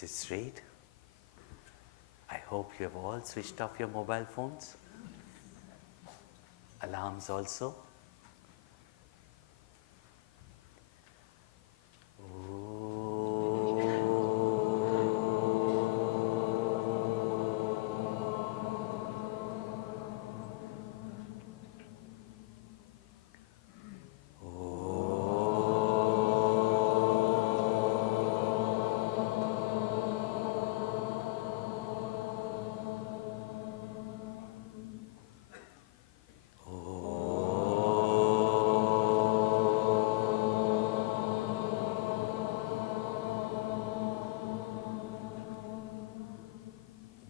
This is straight. I hope you have all switched off your mobile phones. Alarms also.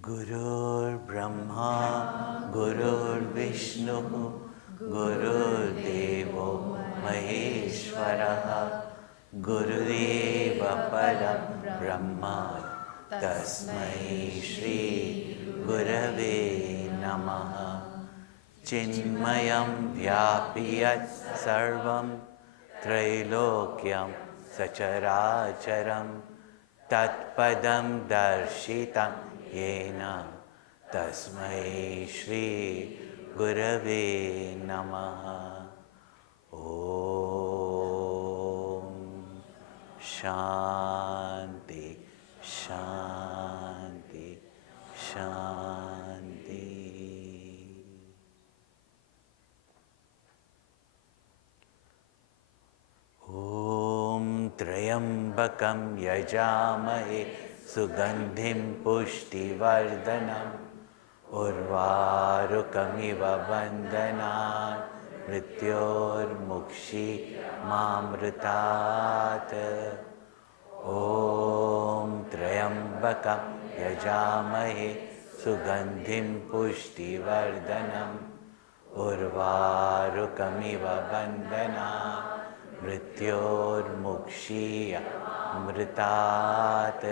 Gurur Brahma, Gurur Vishnu, Gurur Devo Maheshwaraha, Gurudeva Param Brahma, Tasmai Shri Gurave Namaha. Chinmayam Vyapiyat Sarvam Trailokyam Sacharacharam Tatpadam Darshitam Yena Tasmai Shri Gurave Namaha. Om Shanti Shanti Shanti. Om Trayambakam Yajamahe Sugandhim Pushtivardhanam Urvarukamiva Bandhanan Mrityor Mukshi Mamrutat. Om Trayambakam Yajamahe Sugandhim Pushtivardhanam Urvarukamiva Bandhanan Mrityor Mukshi Amritat.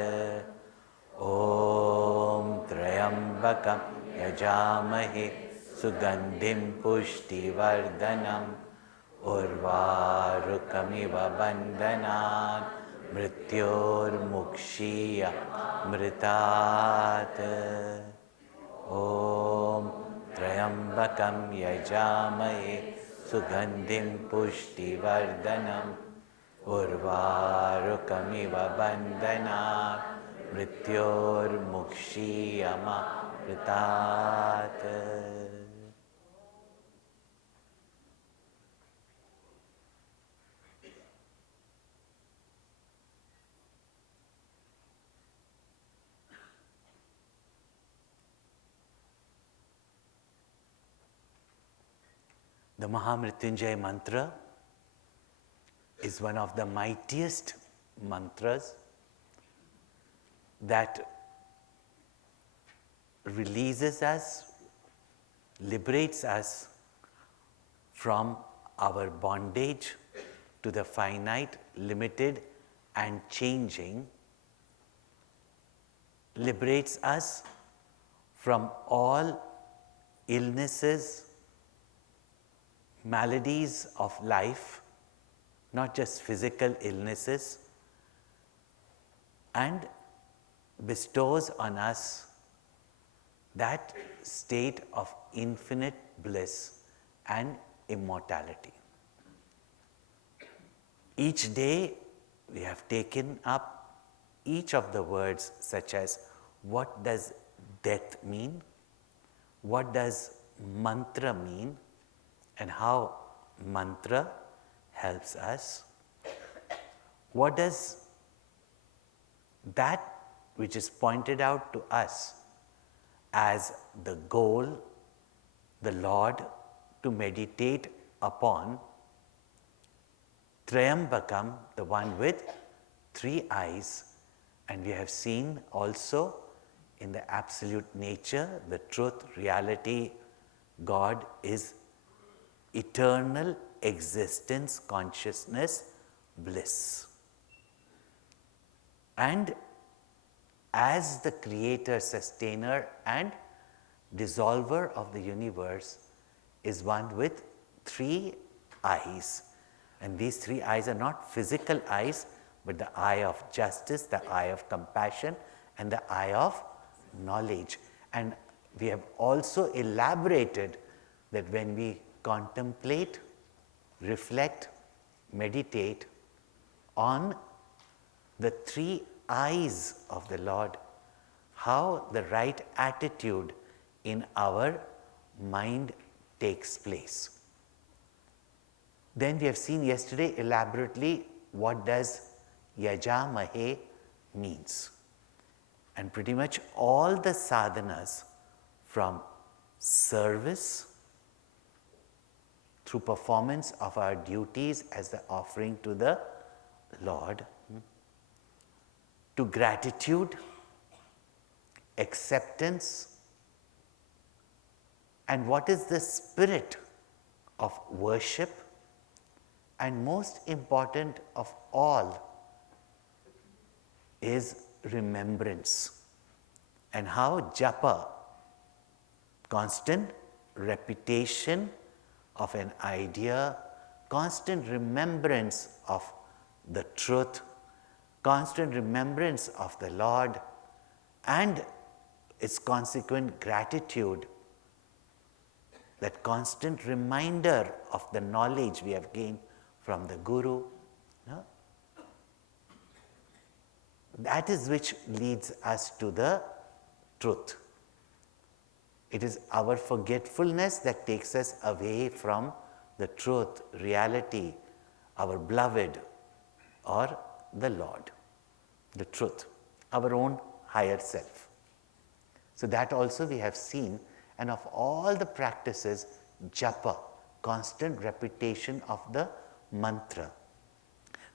Om Trayambakam Yajamahe Sugandhim Pushtivardhanam Urvarukamiva Bandhanan Mrityor Mukshi Amritat. Om Trayambakam Yajamahe Sugandhim Pushtivardhanam Urvarukamiva Bandhanan Mrityor Mukshi Amritat. The Maha Mrtyunjaya mantra is one of the mightiest mantras that releases us, liberates us from our bondage to the finite, limited and changing, liberates us from all illnesses, maladies of life, not just physical illnesses, and bestows on us that state of infinite bliss and immortality. Each day we have taken up each of the words such as what does death mean, what does mantra mean, and how mantra helps us. What does that which is pointed out to us as the goal, the Lord to meditate upon, Trayambakam, the one with three eyes, and we have seen also in the absolute nature, the truth, reality, God is eternal existence, consciousness, bliss. And as the creator, sustainer and dissolver of the universe is one with three eyes. And these three eyes are not physical eyes, but the eye of justice, the eye of compassion, and the eye of knowledge. And we have also elaborated that when we contemplate, reflect, meditate on the three eyes of the Lord, how the right attitude in our mind takes place. Then we have seen yesterday elaborately what does Yajna means. And pretty much all the sadhanas, from service through performance of our duties as the offering to the Lord, to gratitude, acceptance, and what is the spirit of worship, and most important of all is remembrance, and how japa, constant repetition of an idea, constant remembrance of the truth, constant remembrance of the Lord, and its consequent gratitude, that constant reminder of the knowledge we have gained from the Guru, no? That is which leads us to the truth. It is our forgetfulness that takes us away from the truth, reality, our beloved, or the Lord, the truth, our own higher self. So that also we have seen, and of all the practices, japa, constant repetition of the mantra.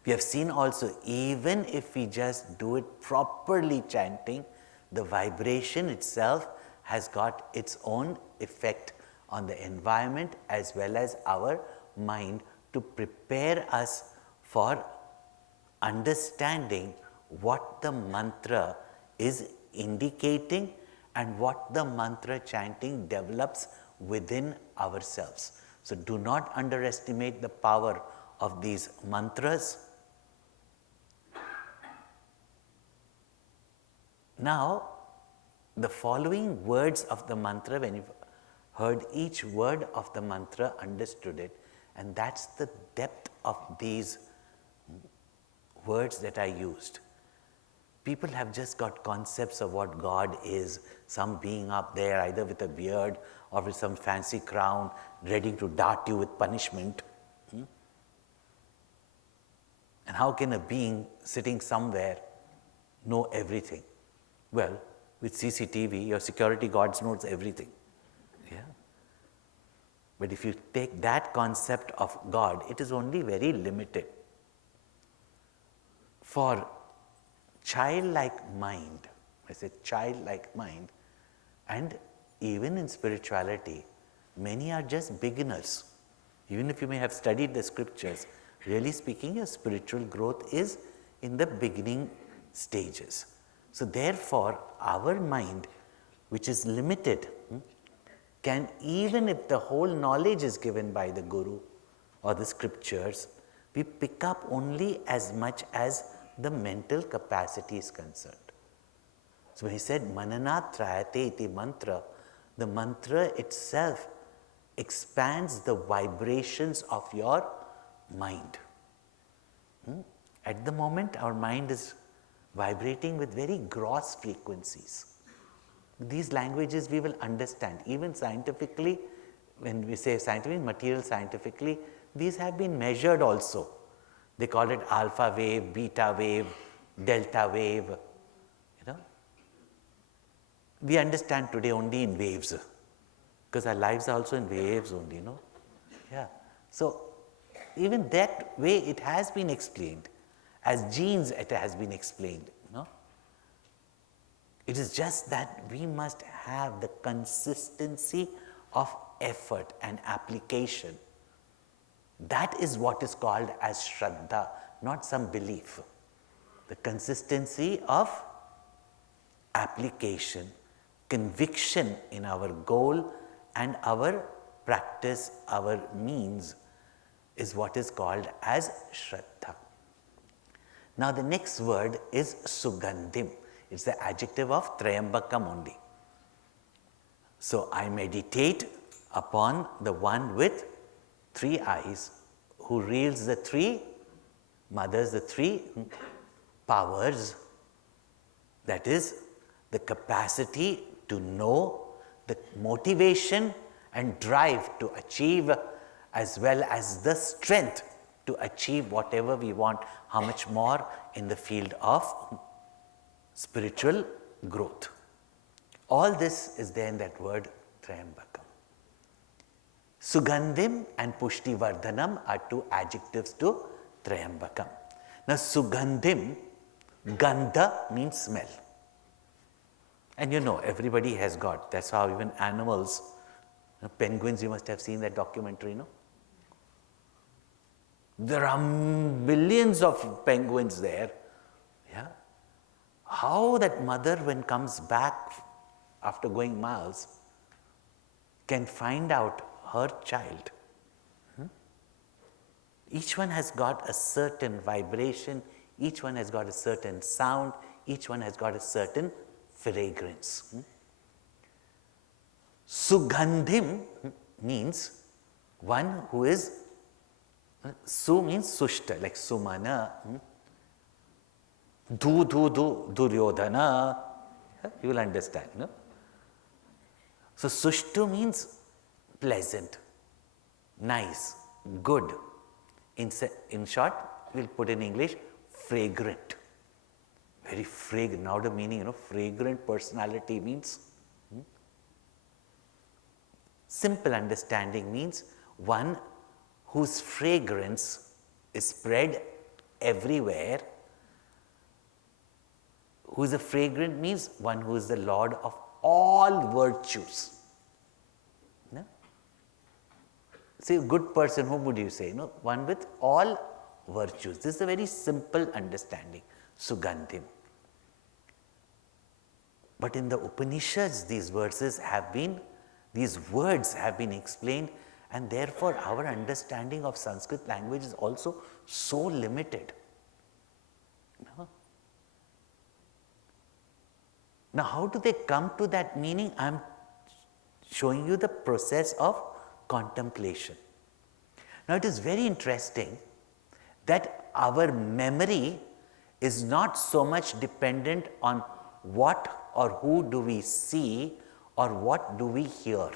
We have seen also, even if we just do it properly chanting, the vibration itself has got its own effect on the environment as well as our mind to prepare us for understanding what the mantra is indicating and what the mantra chanting develops within ourselves. So do not underestimate the power of these mantras. Now, the following words of the mantra, when you've heard each word of the mantra, understood it, and that's the depth of these words that I used. People have just got concepts of what God is, some being up there either with a beard or with some fancy crown ready to dart you with punishment. And how can a being sitting somewhere know everything? Well, with CCTV, your security guards knows everything. Yeah. But if you take that concept of God, it is only very limited. For childlike mind, I say childlike mind, and even in spirituality, many are just beginners. Even if you may have studied the scriptures, really speaking, your spiritual growth is in the beginning stages. So therefore, our mind, which is limited, can, even if the whole knowledge is given by the Guru or the scriptures, we pick up only as much as the mental capacity is concerned. So when he said mananat trayate iti mantra, the mantra itself expands the vibrations of your mind. At the moment, our mind is vibrating with very gross frequencies. These languages we will understand. Even scientifically, when we say scientific, material scientifically, these have been measured also. They call it alpha wave, beta wave, delta wave. We understand today only in waves, because our lives are also in waves only, Yeah. So even that way it has been explained. As genes it has been explained, It is just that we must have the consistency of effort and application. That is what is called as Shraddha, not some belief. The consistency of application, conviction in our goal and our practice, our means, is what is called as Shraddha. Now the next word is Sugandhim. It's the adjective of Trayambakam only. So I meditate upon the one with 3 eyes, who wields the 3 mothers, the 3 powers, that is the capacity to know, the motivation and drive to achieve, as well as the strength to achieve whatever we want, how much more in the field of spiritual growth. All this is there in that word Trayambakam. Sugandhim and Pushti Vardhanam are 2 adjectives to Trayambakam. Now Sugandhim, Gandha means smell. And you know, everybody has got, that's how even animals, penguins, you must have seen that documentary, no? There are millions of penguins there. Yeah. How that mother, when comes back after going miles, can find out her child. Each one has got a certain vibration, each one has got a certain sound, each one has got a certain fragrance. Sugandhim means one who is, Su means Sushta, like Sumana, Duryodhana, you will understand, no? So Sushtu means pleasant, nice, good. In short, we'll put in English, fragrant. Very fragrant. Now the meaning, fragrant personality means, simple understanding means one whose fragrance is spread everywhere. Who is a fragrant means one who is the Lord of all virtues. No? See, a good person, whom would you say? No? One with all virtues. This is a very simple understanding, Sugandhim. But in the Upanishads, these words have been explained, and therefore our understanding of Sanskrit language is also so limited. No? Now, how do they come to that meaning? I am showing you the process of contemplation. Now, it is very interesting that our memory is not so much dependent on what or who do we see or what do we hear.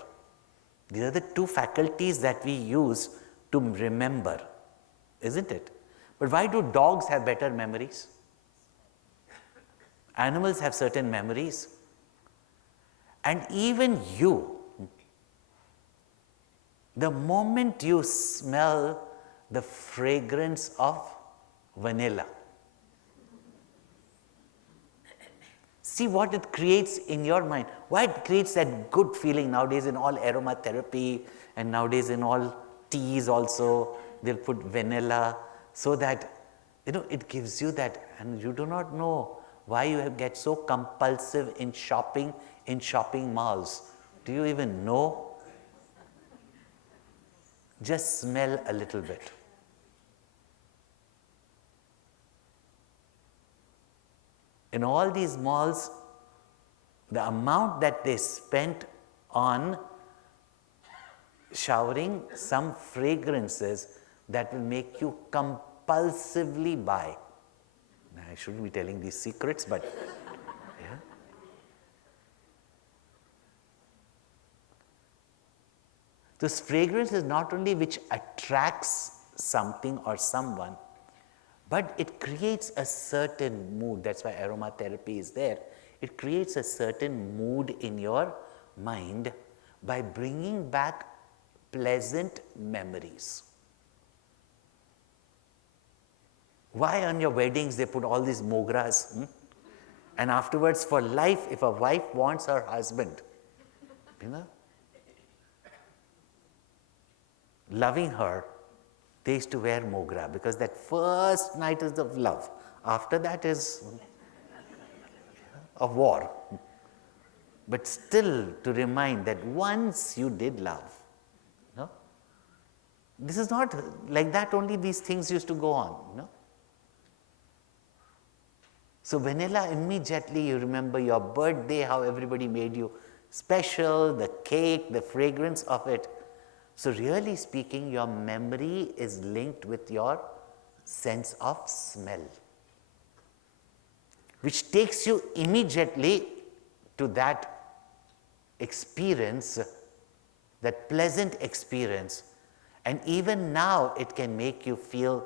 These are the 2 faculties that we use to remember, isn't it? But why do dogs have better memories? Animals have certain memories. And even you, the moment you smell the fragrance of vanilla, see what it creates in your mind. Why it creates that good feeling nowadays in all aromatherapy, and nowadays in all teas also, they'll put vanilla, so that, it gives you that, and you do not know why you get so compulsive in shopping malls. Do you even know? Just smell a little bit. In all these malls, the amount that they spent on showering some fragrances that will make you compulsively buy. Now, I shouldn't be telling these secrets, but yeah. This fragrance is not only which attracts something or someone, but it creates a certain mood. That's why aromatherapy is there. It creates a certain mood in your mind by bringing back pleasant memories. Why on your weddings they put all these mogras? And afterwards, for life, if a wife wants her husband, loving her, they used to wear mogra, because that first night is of love. After that is of war. But still to remind that once you did love. No? This is not like that only these things used to go on. No? So vanilla, immediately you remember your birthday, how everybody made you special, the cake, the fragrance of it. So really speaking, your memory is linked with your sense of smell, which takes you immediately to that experience, that pleasant experience. And even now it can make you feel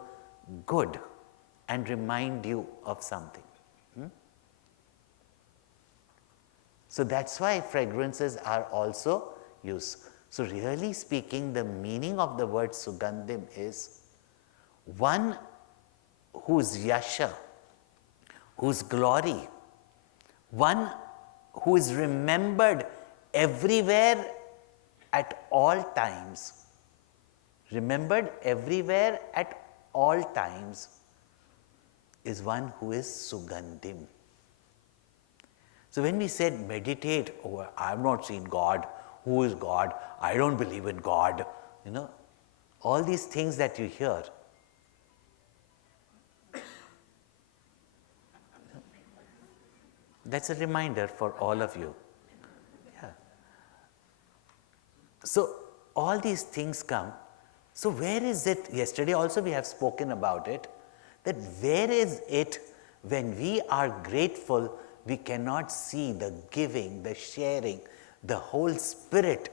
good and remind you of something. So that's why fragrances are also used. So really speaking, the meaning of the word Sugandhim is one whose yasha, whose glory, one who is remembered everywhere at all times. Remembered everywhere at all times is one who is Sugandhim. So when we said meditate, oh, I have not seen God, who is God, I don't believe in God, all these things that you hear. That's a reminder for all of you. Yeah. So all these things come. So where is it? Yesterday also we have spoken about it, that where is it when we are grateful, we cannot see the giving, the sharing, the whole spirit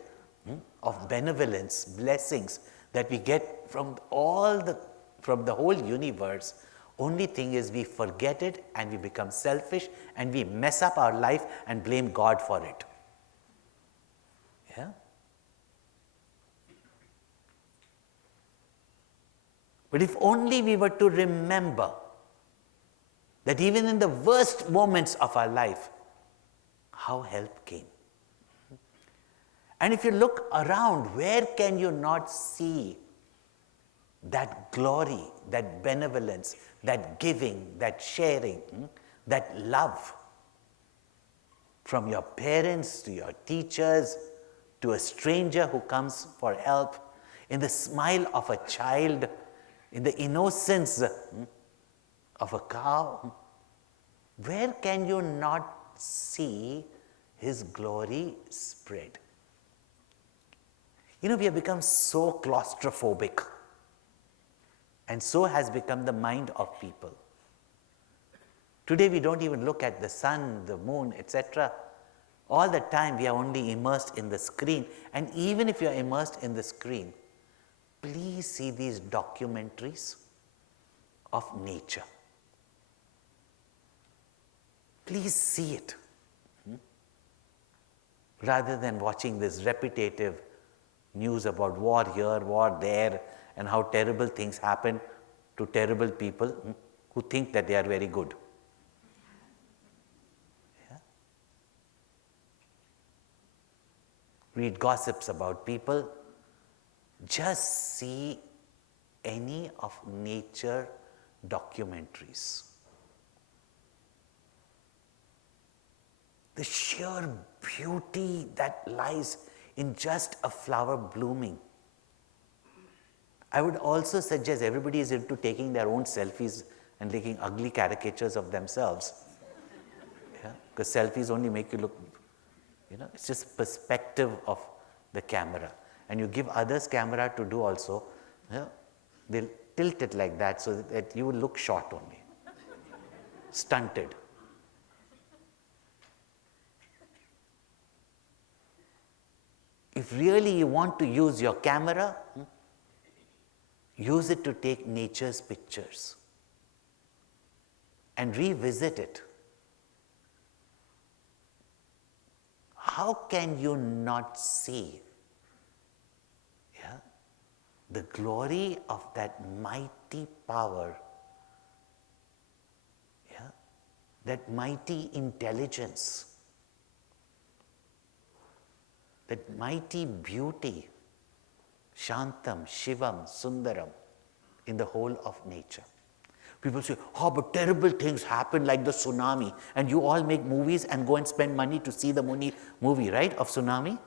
of benevolence, blessings that we get from the whole universe. Only thing is we forget it and we become selfish and we mess up our life and blame God for it. Yeah? But if only we were to remember that even in the worst moments of our life, how help came. And if you look around, where can you not see that glory, that benevolence, that giving, that sharing, that love from your parents to your teachers to a stranger who comes for help, in the smile of a child, in the innocence of a cow? Where can you not see His glory spread? We have become so claustrophobic, and so has become the mind of people. Today we don't even look at the sun, the moon, etc. All the time we are only immersed in the screen. And even if you are immersed in the screen, please see these documentaries of nature. Please see it. Rather than watching this repetitive news about war here, war there, and how terrible things happen to terrible people who think that they are very good. Yeah? Read gossips about people. Just see any of nature documentaries. The sheer beauty that lies in just a flower blooming. I would also suggest everybody is into taking their own selfies and taking ugly caricatures of themselves. Yeah? Because selfies only make you look, it's just perspective of the camera. And you give others camera to do also, they'll tilt it like that so that you will look short only, stunted. If really you want to use your camera, use it to take nature's pictures and revisit it. How can you not see the glory of that mighty power, that mighty intelligence, that mighty beauty, Shantam, Shivam, Sundaram, in the whole of nature? People say, oh, but terrible things happen like the tsunami, and you all make movies and go and spend money to see the movie, right, of tsunami?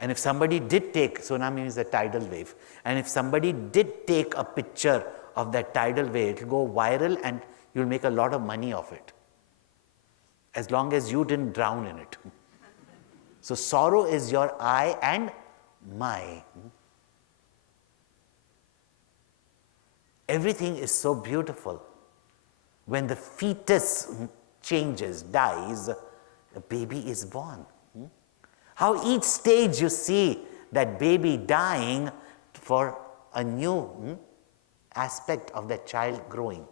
And if somebody did take, tsunami means a tidal wave, and if somebody did take a picture of that tidal wave, it will go viral and you'll make a lot of money of it. as long as you didn't drown in it. So sorrow is your I and my. Everything is so beautiful. When the fetus changes, dies, a baby is born. How each stage you see that baby dying for a new aspect of that child growing.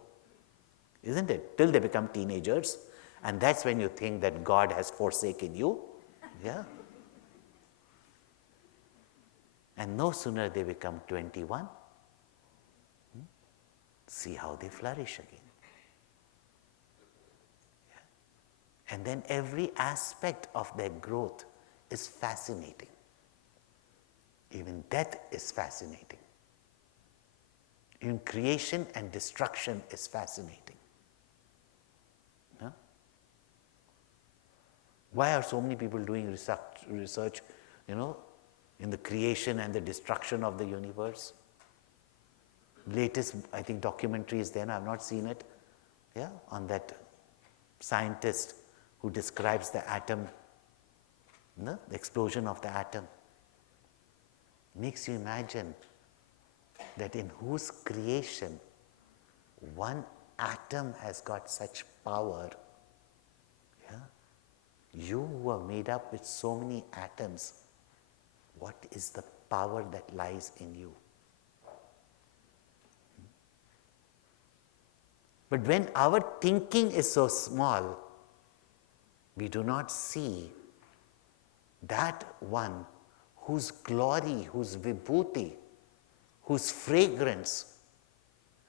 Isn't it? Till they become teenagers. And that's when you think that God has forsaken you. Yeah. And no sooner they become 21, see how they flourish again. Yeah. And then every aspect of their growth is fascinating. Even death is fascinating. Even creation and destruction is fascinating. No? Why are so many people doing research, in the creation and the destruction of the universe? Latest, I think, documentary is there. I have not seen it. Yeah, on that scientist who describes the atom, the explosion of the atom. Makes you imagine that in whose creation one atom has got such power. Yeah? You who are made up with so many atoms, what is the power that lies in you? But when our thinking is so small, we do not see that one whose glory, whose vibhuti, whose fragrance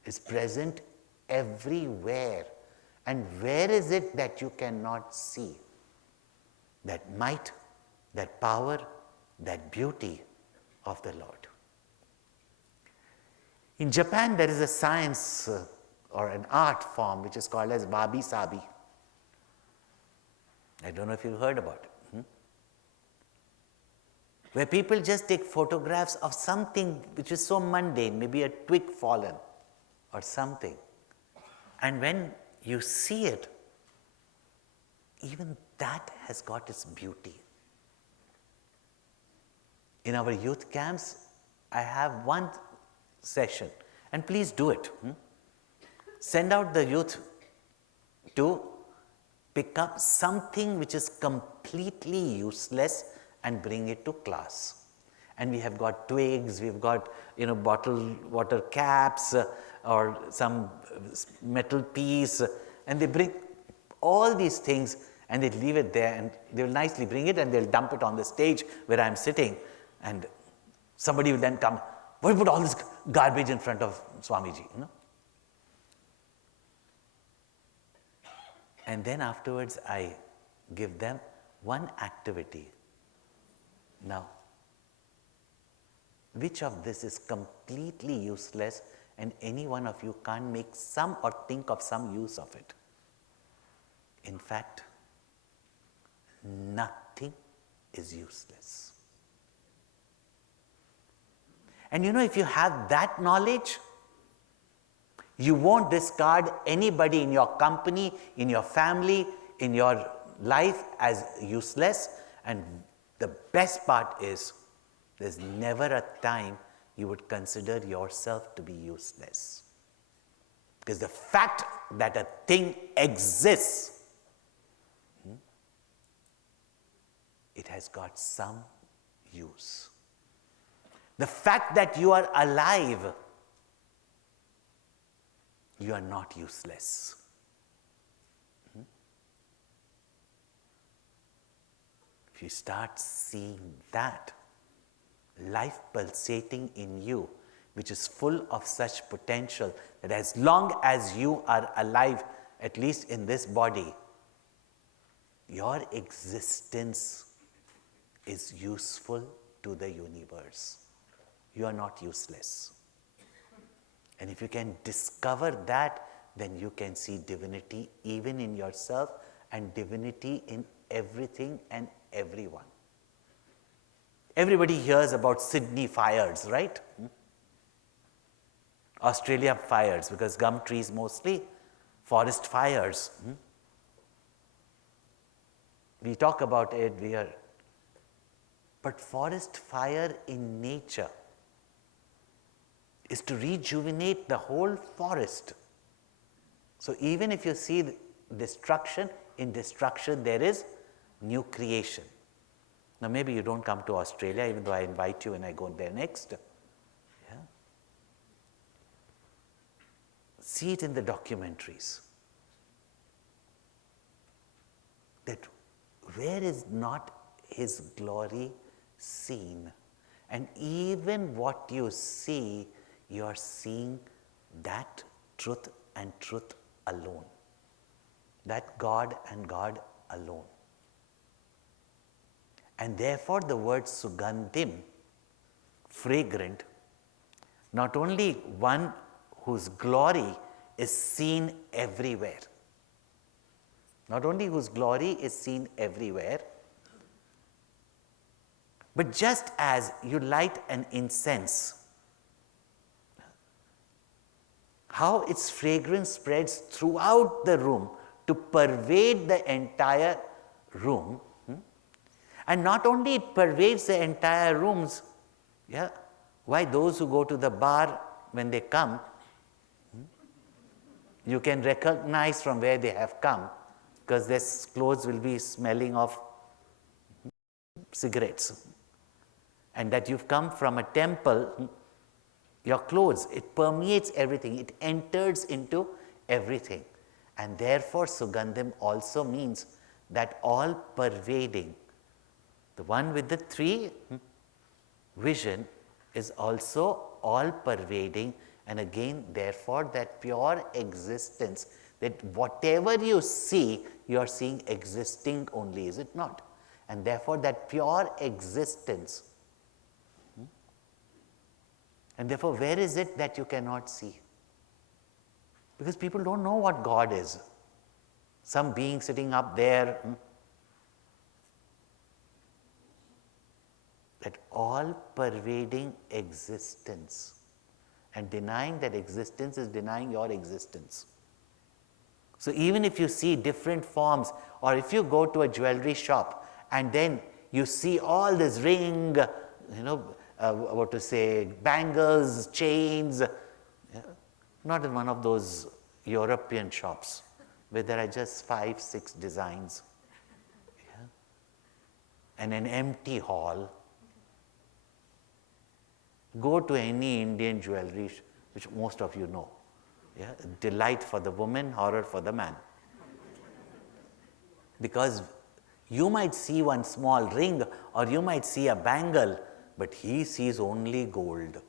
is present everywhere. And where is it that you cannot see? That might, that power, that beauty of the Lord. In Japan, there is a science or an art form which is called as wabi-sabi. I don't know if you've heard about it. Where people just take photographs of something which is so mundane, maybe a twig fallen or something. And when you see it, even that has got its beauty. In our youth camps, I have one session, and please do it. Send out the youth to pick up something which is completely useless and bring it to class. And we have got twigs, we've got bottled water caps or some metal piece, and they bring all these things and they leave it there, and they will nicely bring it and they'll dump it on the stage where I'm sitting, and somebody will then come, why put all this garbage in front of Swamiji? And then afterwards I give them one activity. Now, which of this is completely useless and any one of you can't make some or think of some use of it? In fact, nothing is useless. And if you have that knowledge, you won't discard anybody in your company, in your family, in your life as useless. And the best part is, there's never a time you would consider yourself to be useless. Because the fact that a thing exists, it has got some use. The fact that you are alive, you are not useless. If you start seeing that, life pulsating in you, which is full of such potential, that as long as you are alive, at least in this body, your existence is useful to the universe. You are not useless. And if you can discover that, then you can see divinity even in yourself and divinity in everything and everyone. Everybody hears about Sydney fires, right? Australia fires, because gum trees mostly, forest fires. We talk about it, but forest fire in nature is to rejuvenate the whole forest. So even if you see destruction, in destruction there is new creation. Now maybe you don't come to Australia, even though I invite you when I go there next. Yeah. See it in the documentaries. That where is not His glory seen? And even what you see, you are seeing that truth and truth alone. That God and God alone. And therefore the word sugandhim, fragrant, not only one whose glory is seen everywhere. Not only whose glory is seen everywhere, but just as you light an incense, how its fragrance spreads throughout the room to pervade the entire room. And not only it pervades the entire rooms, yeah, why those who go to the bar when they come, you can recognize from where they have come, because their clothes will be smelling of cigarettes. And that you've come from a temple, your clothes, it permeates everything, it enters into everything. And therefore Sugandhim also means that all pervading. The one with the three vision is also all pervading, and again therefore that pure existence, that whatever you see, you are seeing existing only, is it not? And therefore that pure existence. And therefore where is it that you cannot see? Because people don't know what God is. Some being sitting up there. That all pervading existence, and denying that existence is denying your existence. So even if you see different forms, or if you go to a jewelry shop and then you see all this ring, bangles, chains, not in one of those European shops where there are just 5, 6 designs, and an empty hall. Go to any Indian jewelry, which most of you know. Yeah? Delight for the woman, horror for the man. Because you might see one small ring or you might see a bangle, but he sees only gold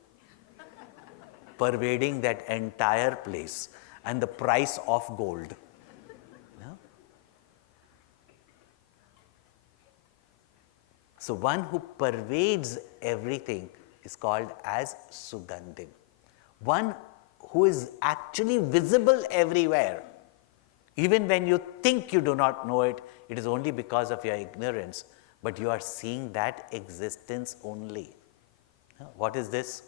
pervading that entire place, and the price of gold. Yeah? So one who pervades everything is called as Sugandhim. One who is actually visible everywhere. Even when you think you do not know it, it is only because of your ignorance, but you are seeing that existence only. What is this?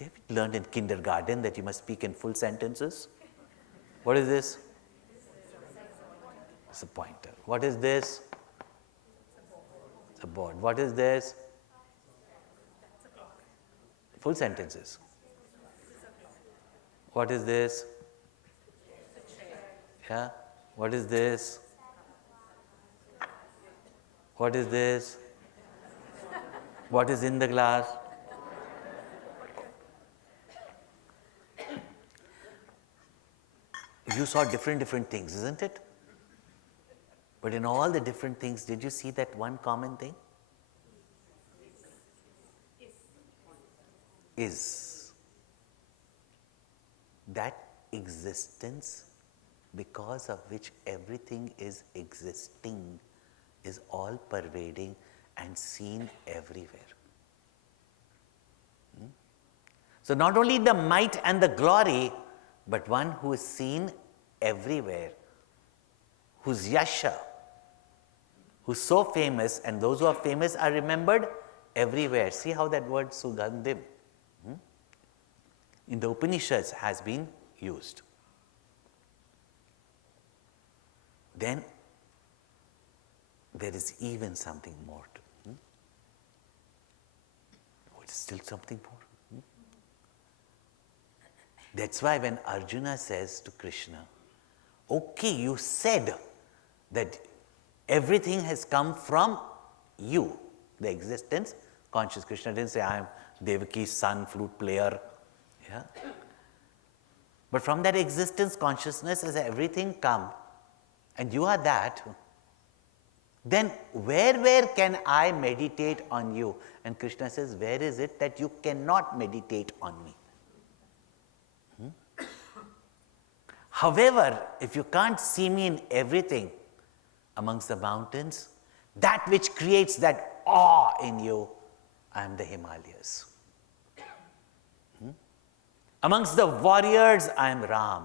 Have you learned in kindergarten that you must speak in full sentences? What is this? It's a pointer. What is this? It's a board. What is this? Full sentences. What is this? Yeah. What is this? What is this? What is in the glass? You saw different things, isn't it? But in all the different things, did you see that one common thing? Is. That existence, because of which everything is existing, is all pervading and seen everywhere. So not only the might and the glory, but one who is seen everywhere, whose yasha, who's so famous, and those who are famous are remembered everywhere. See how that word Sugandhim in the Upanishads has been used. Then there is even something more. Oh, it's still something more. That's why when Arjuna says to Krishna, okay, you said that everything has come from you, the existence, conscious. Krishna didn't say, I am Devaki's son, flute player. Yeah? But from that existence, consciousness, has everything come, and you are that, then where can I meditate on you? And Krishna says, where is it that you cannot meditate on me? However, if you can't see me in everything amongst the mountains, that which creates that awe in you, I am the Himalayas. Amongst the warriors, I am Ram.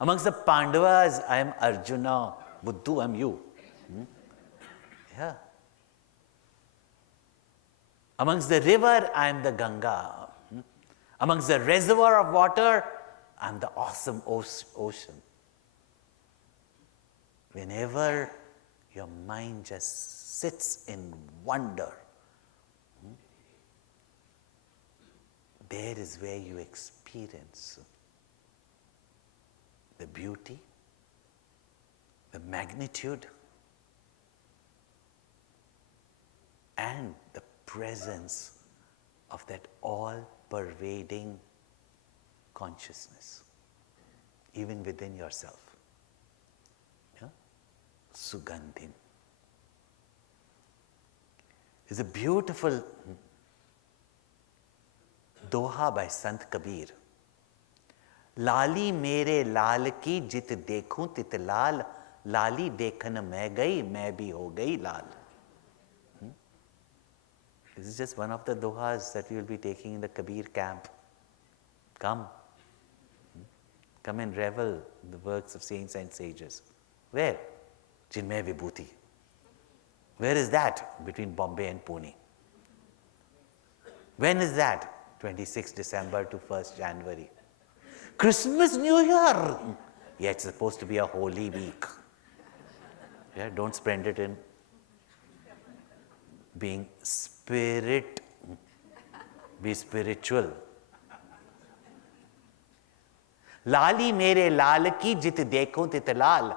Amongst the Pandavas, I am Arjuna. Buddhu, I am you. Yeah. Amongst the river, I am the Ganga. Amongst the reservoir of water, I am the awesome ocean. Whenever your mind just sits in wonder, there is where you experience the beauty, the magnitude, and the presence of that all-pervading consciousness, even within yourself. Yeah? Sugandhim. It's a beautiful doha by Sant Kabir. लाली मेरे लाल की जित देखूं तित लाल, लाली देखन मैं गई, मैं भी हो गई लाल. This is just one of the dohas that we will be taking in the Kabir camp. Come. Come and revel in the works of saints and sages. Where? Chinmaya Vibhuti. Where is that? Between Bombay and Pune. When is that? 26th December to 1st January. Christmas, New Year. Yeah, it's supposed to be a holy week. Yeah, don't spend it in being spirit. Be spiritual. लाली मेरे लाल की जित देखूं तित लाल,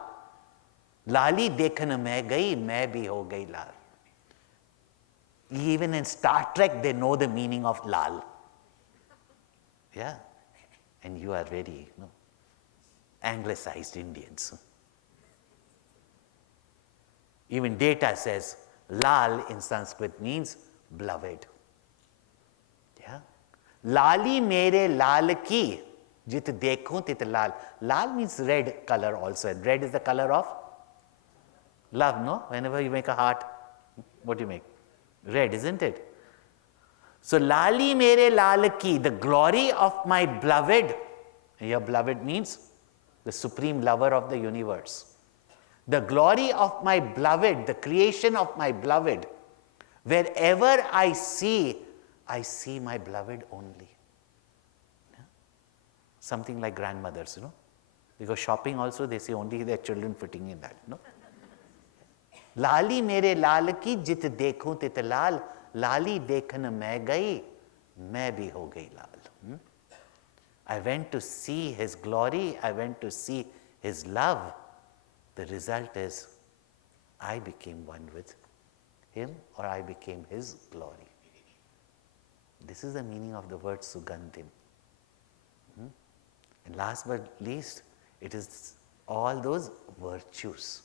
लाली देखन मैं गई, मैं भी हो गई लाल. Even in Star Trek, they know the meaning of lal. Yeah. And you are very, anglicized Indians. Even data says lal in Sanskrit means beloved. Yeah. Lali mere lal ki jit dekhun tit lal. Lal means red color also. Red is the color of love, no? Whenever you make a heart, what do you make? Red, isn't it? So, lali mere lal ki, the glory of my beloved. Your beloved means the supreme lover of the universe. The glory of my beloved, the creation of my beloved. Wherever I see my beloved only. Yeah? Something like grandmothers, They go shopping also, they see only their children fitting in that, लाली मेरे लाल की जित देखूं तित लाल, लाली देखन मैं गई, मैं भी हो गई लाल. I went to see his glory, I went to see his love. The result is I became one with him, or I became his glory. This is the meaning of the word Sugandhim. And last but least, it is all those virtues.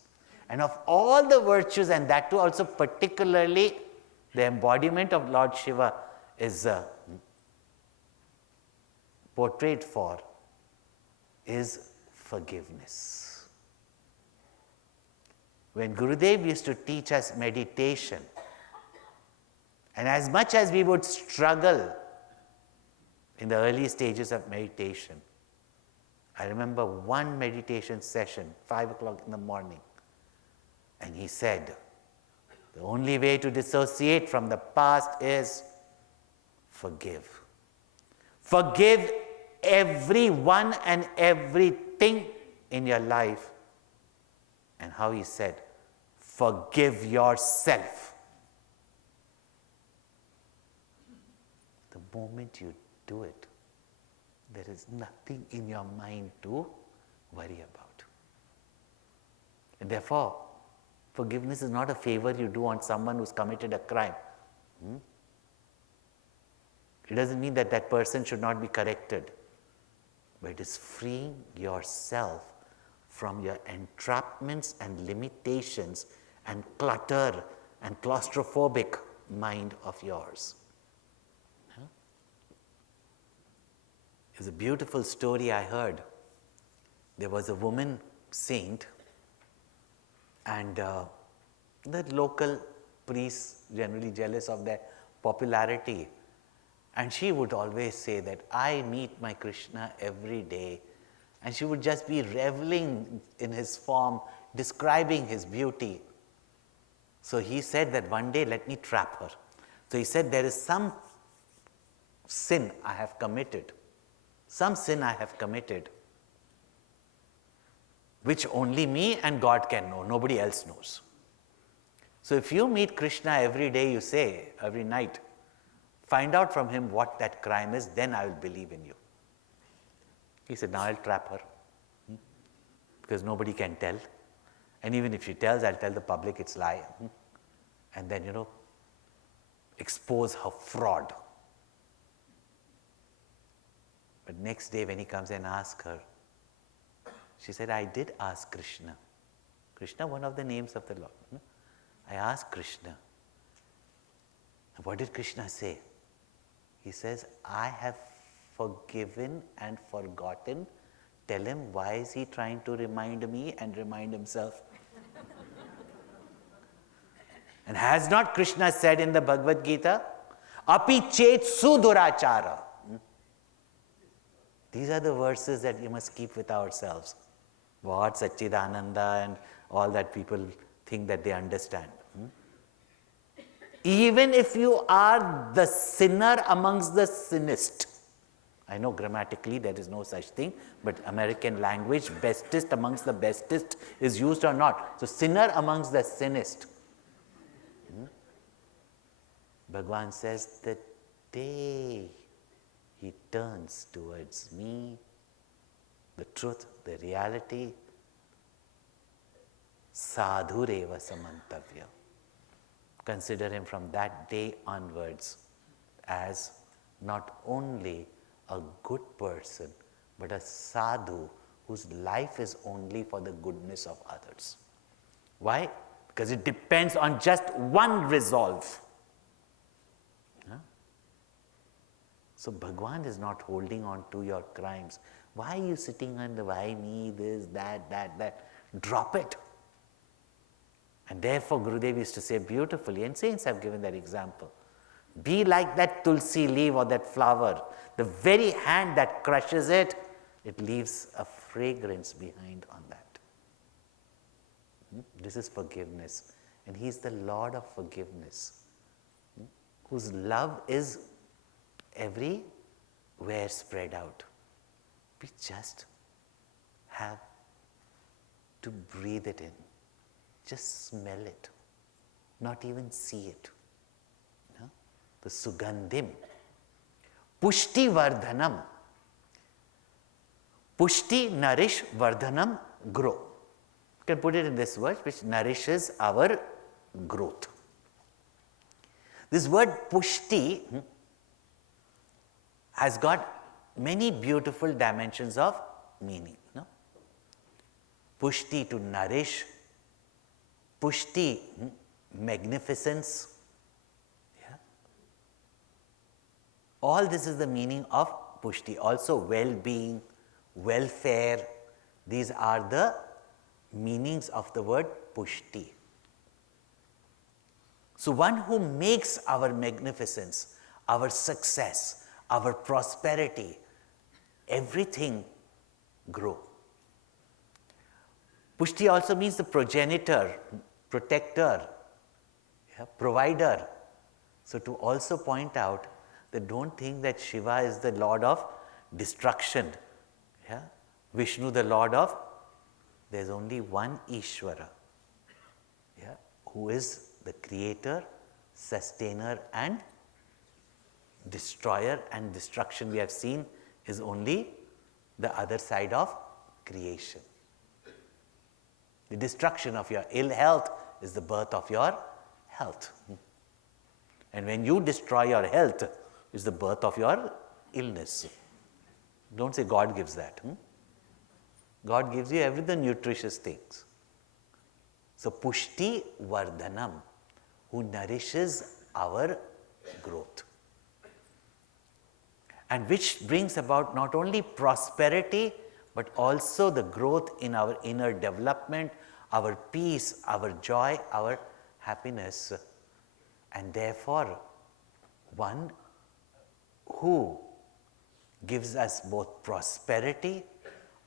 And of all the virtues, and that too also particularly the embodiment of Lord Shiva is portrayed for, is forgiveness. When Gurudev used to teach us meditation, and as much as we would struggle in the early stages of meditation, I remember one meditation session, 5 o'clock in the morning, and he said, the only way to dissociate from the past is forgive. Forgive everyone and everything in your life. And how he said, forgive yourself. The moment you do it, there is nothing in your mind to worry about. And therefore, forgiveness is not a favor you do on someone who's committed a crime. It doesn't mean that that person should not be corrected, but it is freeing yourself from your entrapments and limitations and clutter and claustrophobic mind of yours. There's a beautiful story I heard. There was a woman saint, and the local priests, generally jealous of their popularity, and she would always say that I meet my Krishna every day, and she would just be reveling in his form, describing his beauty. So he said that one day, let me trap her. So he said, there is some sin I have committed, which only me and God can know, nobody else knows. So if you meet Krishna every day, you say, every night, find out from him what that crime is, then I will believe in you. He said, now I'll trap her, because nobody can tell. And even if she tells, I'll tell the public it's lie. And then, expose her fraud. But next day when he comes and asks her, she said, I did ask Krishna. Krishna, one of the names of the Lord. I asked Krishna. What did Krishna say? He says, I have forgiven and forgotten. Tell him, why is he trying to remind me and remind himself? And has not Krishna said in the Bhagavad Gita, Api chet sudurachara? These are the verses that we must keep with ourselves. What Satchidananda and all that people think that they understand. Even if you are the sinner amongst the sinnest. I know grammatically there is no such thing, but American language, bestest amongst the bestest is used or not. So sinner amongst the sinnest. Bhagavan says, the day he turns towards me, the truth, the reality, sadhureva samantavya. Consider him from that day onwards as not only a good person, but a sadhu whose life is only for the goodness of others. Why? Because it depends on just one resolve. So Bhagavan is not holding on to your crimes. Why are you sitting on the why me, this, that? Drop it. And therefore Gurudev used to say beautifully, and saints have given that example. Be like that tulsi leaf or that flower. The very hand that crushes it, it leaves a fragrance behind on that. This is forgiveness. And he is the Lord of forgiveness, whose love is everywhere spread out. We just have to breathe it in. Just smell it. Not even see it. The sugandhim. Pushti vardhanam. Pushti, nourish, vardhanam, grow. You can put it in this word, which nourishes our growth. This word pushti has got many beautiful dimensions of meaning. Pushti, to nourish. Pushti, magnificence. All this is the meaning of pushti. Also well-being, welfare. These are the meanings of the word pushti. So one who makes our magnificence, our success, our prosperity, everything grow. Pushti also means the progenitor, protector, provider. So to also point out that don't think that Shiva is the Lord of destruction. Yeah? Vishnu, the Lord of, there's only one Ishvara, yeah? Who is the creator, sustainer and destroyer, and destruction we have seen is only the other side of creation. The destruction of your ill health is the birth of your health. And when you destroy your health, is the birth of your illness. Don't say God gives that. God gives you every the nutritious things. So Pushti Vardhanam, who nourishes our growth. And which brings about not only prosperity, but also the growth in our inner development, our peace, our joy, our happiness. And therefore, one who gives us both prosperity,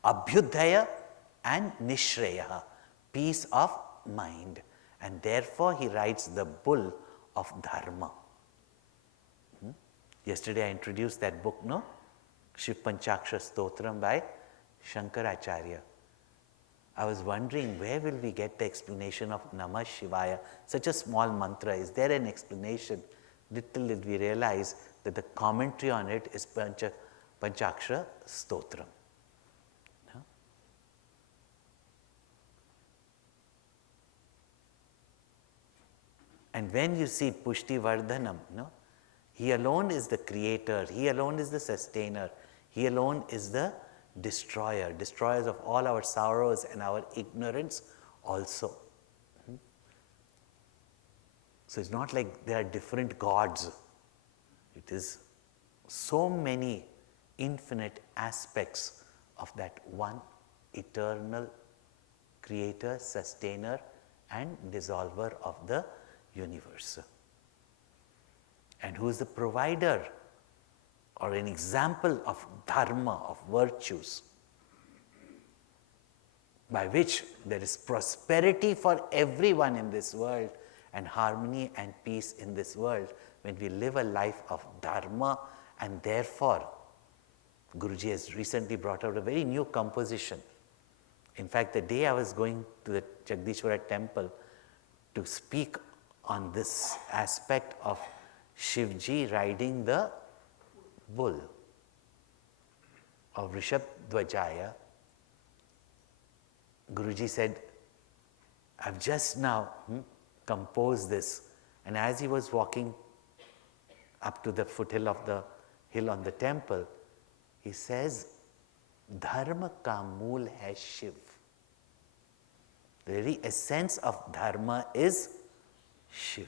abhyudaya and nishraya, peace of mind. And therefore, he writes the bull of dharma. Yesterday I introduced that book, no? Shiv Panchakshara Stotram by Shankaracharya. I was wondering, where will we get the explanation of Namah Shivaya? Such a small mantra. Is there an explanation? Little did we realize that the commentary on it is Panchakshara Stotram. No? And when you see Pushti Vardhanam, no? He alone is the creator, he alone is the sustainer, he alone is the destroyer, destroyers of all our sorrows and our ignorance also. So it's not like there are different gods. It is so many infinite aspects of that one eternal creator, sustainer and dissolver of the universe. And who is the provider or an example of dharma, of virtues, by which there is prosperity for everyone in this world and harmony and peace in this world when we live a life of dharma. And therefore, Guruji has recently brought out a very new composition. In fact, the day I was going to the Jagdishwara temple to speak on this aspect of Shivji riding the bull of Rishabdvajaya, Guruji said, I've just now composed this. And as he was walking up to the foothill of the hill on the temple, he says, Dharma ka mool hai Shiv. The very essence of dharma is Shiv.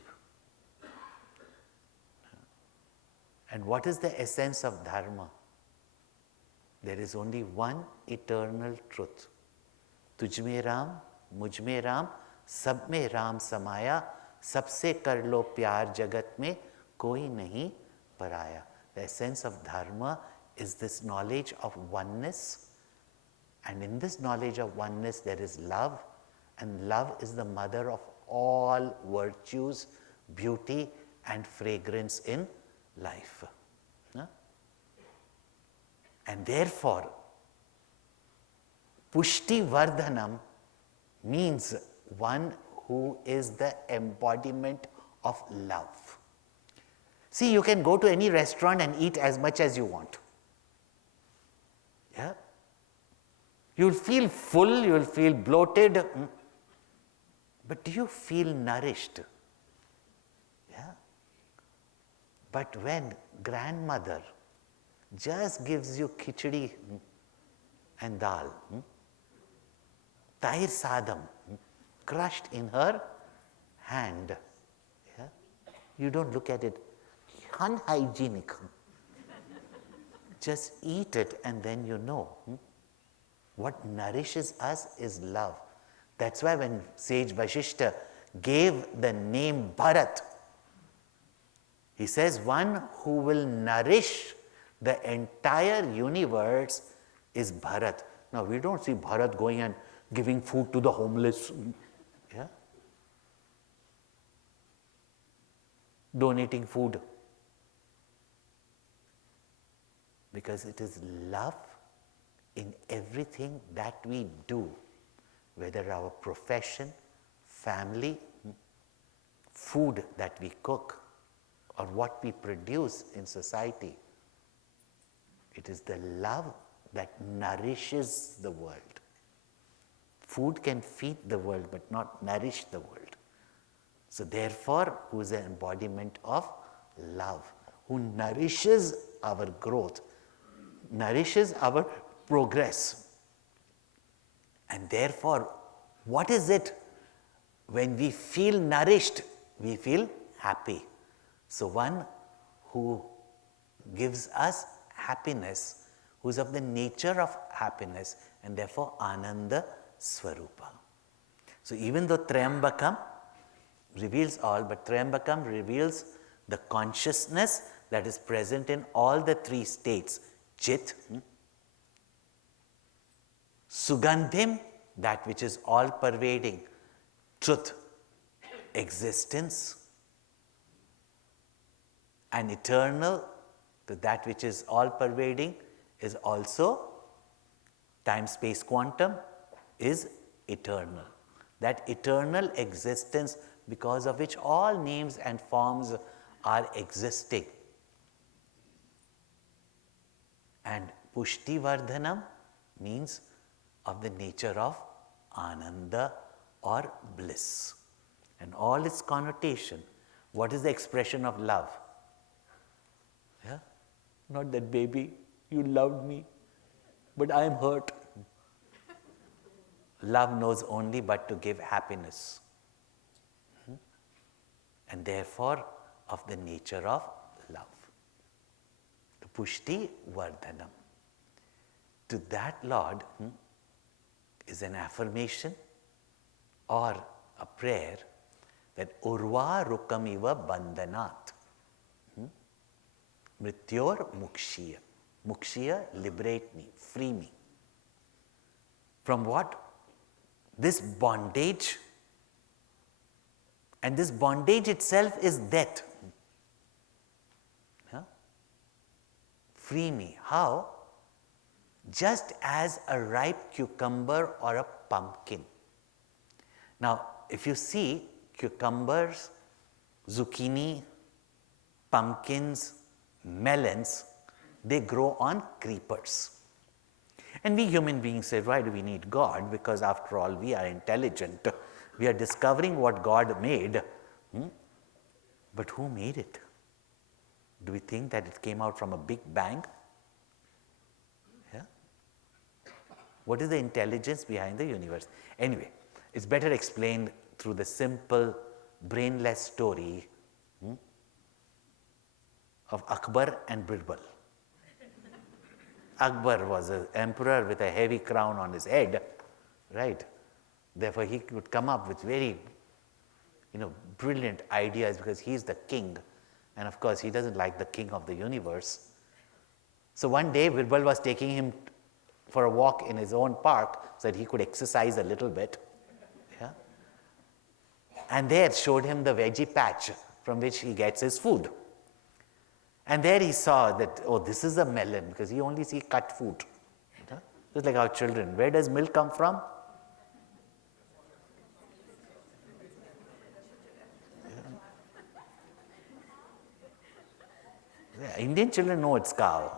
And what is the essence of dharma? There is only one eternal truth. Tujme Ram, Mujme Ram, Sab mein Ram samaya, Sabse kar lo pyar jagat mein koi nahi paraya. The essence of dharma is this knowledge of oneness. And in this knowledge of oneness there is love. And love is the mother of all virtues, beauty and fragrance in life. And therefore, Pushti Vardhanam means one who is the embodiment of love. See, you can go to any restaurant and eat as much as you want. Yeah? You'll feel full, you'll feel bloated, but do you feel nourished? Yeah? But when grandmother just gives you khichdi and dal, tair sadam, crushed in her hand, yeah? You don't look at it, unhygienic. Just eat it and then you know. What nourishes us is love. That's why when sage Vashishta gave the name Bharat, he says one who will nourish the entire universe is Bharat. Now we don't see Bharat going and giving food to the homeless, yeah? Donating food. Because it is love in everything that we do, whether our profession, family, food that we cook, or what we produce in society. It is the love that nourishes the world. Food can feed the world but not nourish the world. So therefore, who is an embodiment of love, who nourishes our growth, nourishes our progress. And therefore, what is it? When we feel nourished, we feel happy. So one who gives us happiness, who is of the nature of happiness, and therefore Ananda Swarupa. So even though Trayambakam reveals all, but Trayambakam reveals the consciousness that is present in all the three states. Chit, Sugandhim, that which is all pervading, truth, existence, and eternal, that which is all pervading is also time, space, quantum, is eternal. That eternal existence because of which all names and forms are existing. And Pushti Vardhanam means of the nature of Ananda or bliss. And all its connotation. What is the expression of love? Yeah? Not that, baby, you loved me, but I am hurt. Love knows only but to give happiness. And therefore, of the nature of love. The Pushti Vardhanam. To that Lord is an affirmation or a prayer that Urva Rukamiva Bandhanat. Mrityor Mukhya. Mukhya, liberate me, free me. From what? This bondage. And this bondage itself is death. Yeah? Free me. How? Just as a ripe cucumber or a pumpkin. Now, if you see cucumbers, zucchini, pumpkins, melons, they grow on creepers. And we human beings say, why do we need God? Because after all, we are intelligent. We are discovering what God made. But who made it? Do we think that it came out from a big bang? Yeah? What is the intelligence behind the universe? Anyway, it's better explained through the simple, brainless story of Akbar and Birbal. Akbar was an emperor with a heavy crown on his head, right? Therefore, he could come up with very, brilliant ideas because he is the king. And of course, he doesn't like the king of the universe. So one day, Birbal was taking him for a walk in his own park so that he could exercise a little bit. Yeah? And there showed him the veggie patch from which he gets his food. And there he saw that, oh, this is a melon, because he only sees cut fruit. Just like our children. Where does milk come from? Yeah, Indian children know it's cow.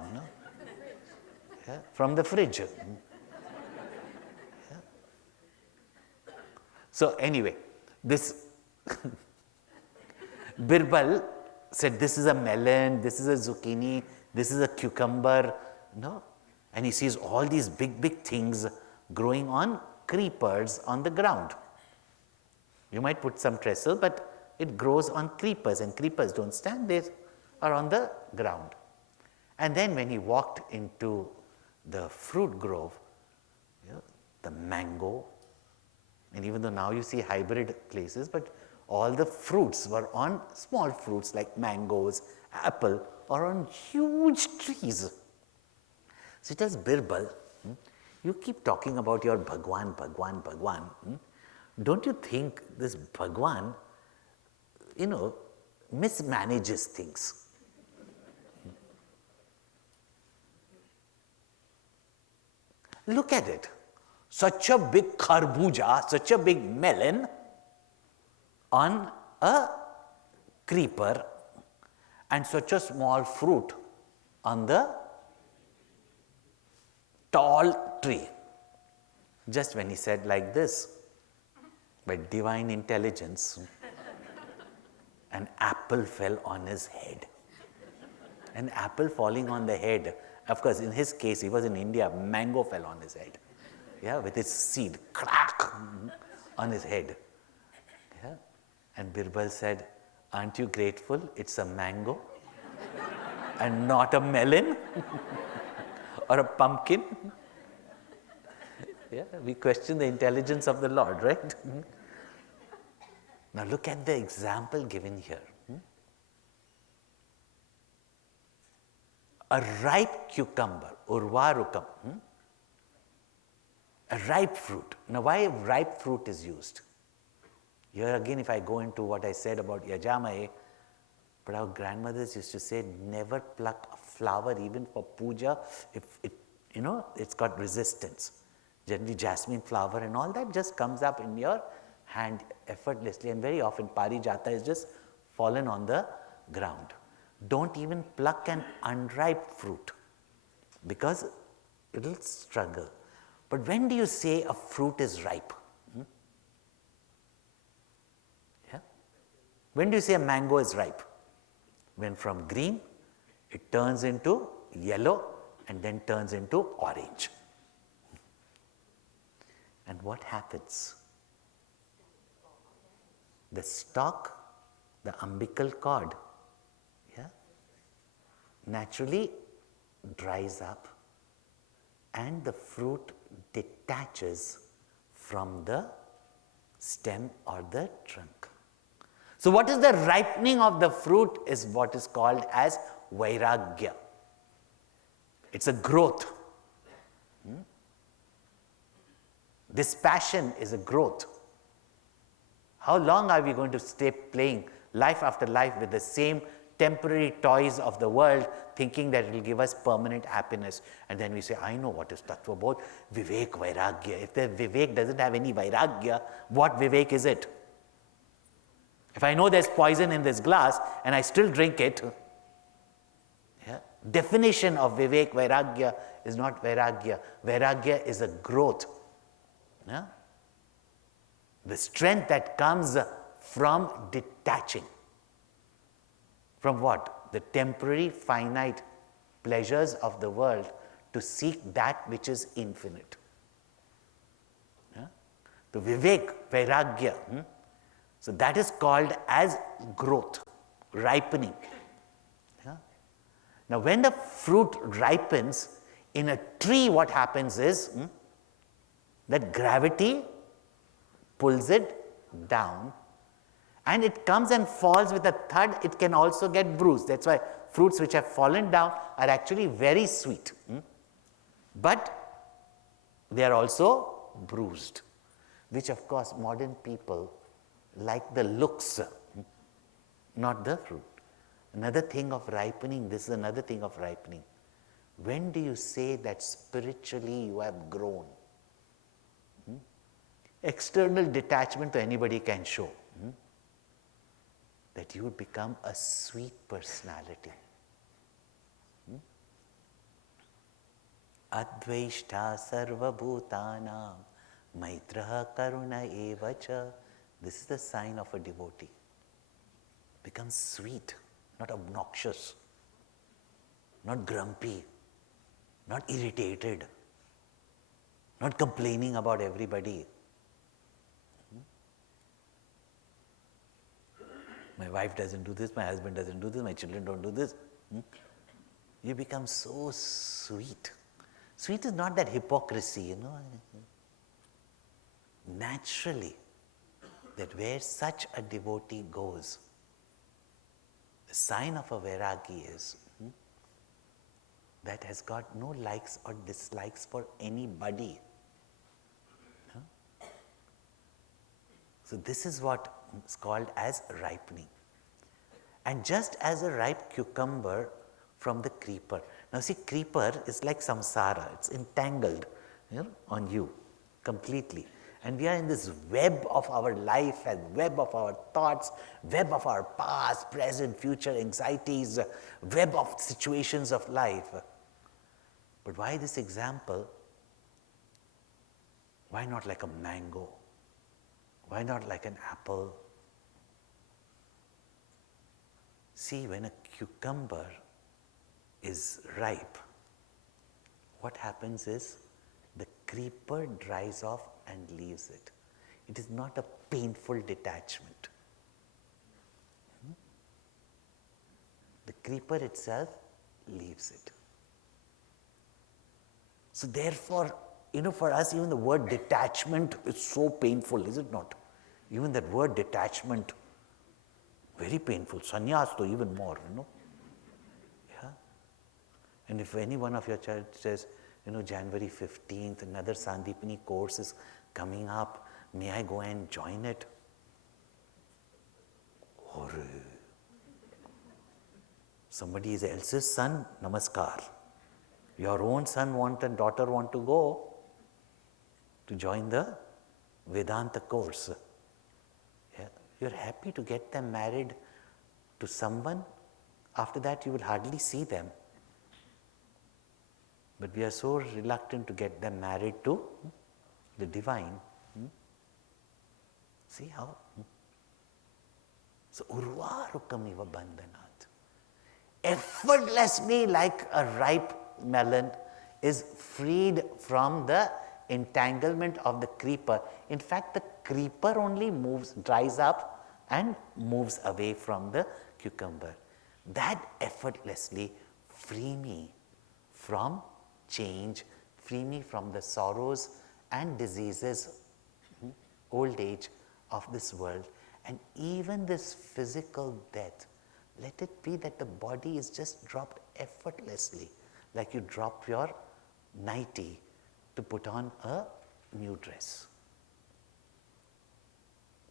Yeah, from the fridge. Yeah. So anyway, this Birbal said, this is a melon, this is a zucchini, this is a cucumber, and he sees all these big, big things growing on creepers on the ground. You might put some trestle, but it grows on creepers, and creepers don't stand there, are on the ground. And then when he walked into the fruit grove, the mango, and even though now you see hybrid places, but all the fruits were on small fruits like mangoes, apple, or on huge trees. So it is Birbal, you keep talking about your Bhagwan, Bhagwan, Bhagwan. Don't you think this Bhagwan, mismanages things? Look at it. Such a big kharbuja, such a big melon on a creeper, and such a small fruit on the tall tree. Just when he said like this, by divine intelligence, an apple fell on his head. An apple falling on the head. Of course, in his case, he was in India, mango fell on his head. Yeah, with its seed, crack, on his head. Yeah. And Birbal said, aren't you grateful? It's a mango and not a melon or a pumpkin. Yeah, we question the intelligence of the Lord, right? Now look at the example given here. A ripe cucumber, urvarukam, a ripe fruit. Now why ripe fruit is used? Here again, if I go into what I said about Yajna, but our grandmothers used to say, never pluck a flower even for puja if it, it's got resistance. Generally jasmine flower and all that just comes up in your hand effortlessly, and very often parijata is just fallen on the ground. Don't even pluck an unripe fruit because it will struggle. But when do you say a fruit is ripe? Yeah? When do you say a mango is ripe? When from green it turns into yellow and then turns into orange. And what happens? The stalk, the umbilical cord, naturally dries up and the fruit detaches from the stem or the trunk. So what is the ripening of the fruit is what is called as vairagya. It's a growth. This passion is a growth. How long are we going to stay playing life after life with the same temporary toys of the world, thinking that it will give us permanent happiness? And then we say, I know what is Tattva Bodh, Vivek Vairagya. If the Vivek doesn't have any Vairagya, what Vivek is it? If I know there's poison in this glass and I still drink it, definition of Vivek Vairagya is not Vairagya. Vairagya is a growth. The strength that comes from detaching. From what? The temporary, finite pleasures of the world to seek that which is infinite. The Vivek, Vairagya. So that is called as growth, ripening. Now when the fruit ripens, in a tree what happens is that gravity pulls it down, and it comes and falls with a thud. It can also get bruised. That's why fruits which have fallen down are actually very sweet. But they are also bruised, which of course modern people like the looks, not the fruit. Another thing of ripening, this is another thing of ripening. When do you say that spiritually you have grown? External detachment to anybody can show that you become a sweet personality. Advaishta sarva bhutanam maitraha karuna evacha. This is the sign of a devotee. Becomes sweet, not obnoxious, not grumpy, not irritated, not complaining about everybody. My wife doesn't do this, my husband doesn't do this, my children don't do this. You become so sweet. Sweet is not that hypocrisy, Naturally, that where such a devotee goes, the sign of a Vairagi is that has got no likes or dislikes for anybody. So this is what is called as ripening. And just as a ripe cucumber from the creeper. Now see, creeper is like samsara, it's entangled. on you completely. And we are in this web of our life and web of our thoughts, web of our past, present, future anxieties, web of situations of life. But why this example? Why not like a mango? Why not like an apple? See, when a cucumber is ripe, what happens is the creeper dries off and leaves it. It is not a painful detachment. The creeper itself leaves it. So therefore, for us, even the word detachment is so painful, is it not? Even that word detachment, very painful. Sannyas, though, even more, Yeah. And if any one of your child says, January 15th, another Sandipini course is coming up, may I go and join it? Or somebody else's son, namaskar. Your own son and daughter want to go to join the Vedanta course. Yeah. You're happy to get them married to someone. After that, you will hardly see them. But we are so reluctant to get them married to the divine. See how? So, urvarukamiva bandhanat. Effortlessly, like a ripe melon, is freed from the entanglement of the creeper. In fact, the creeper only dries up and moves away from the cucumber. That effortlessly free me from change, free me from the sorrows and diseases, old age of this world, and even this physical death. Let it be that the body is just dropped effortlessly, like you drop your nightie to put on a new dress.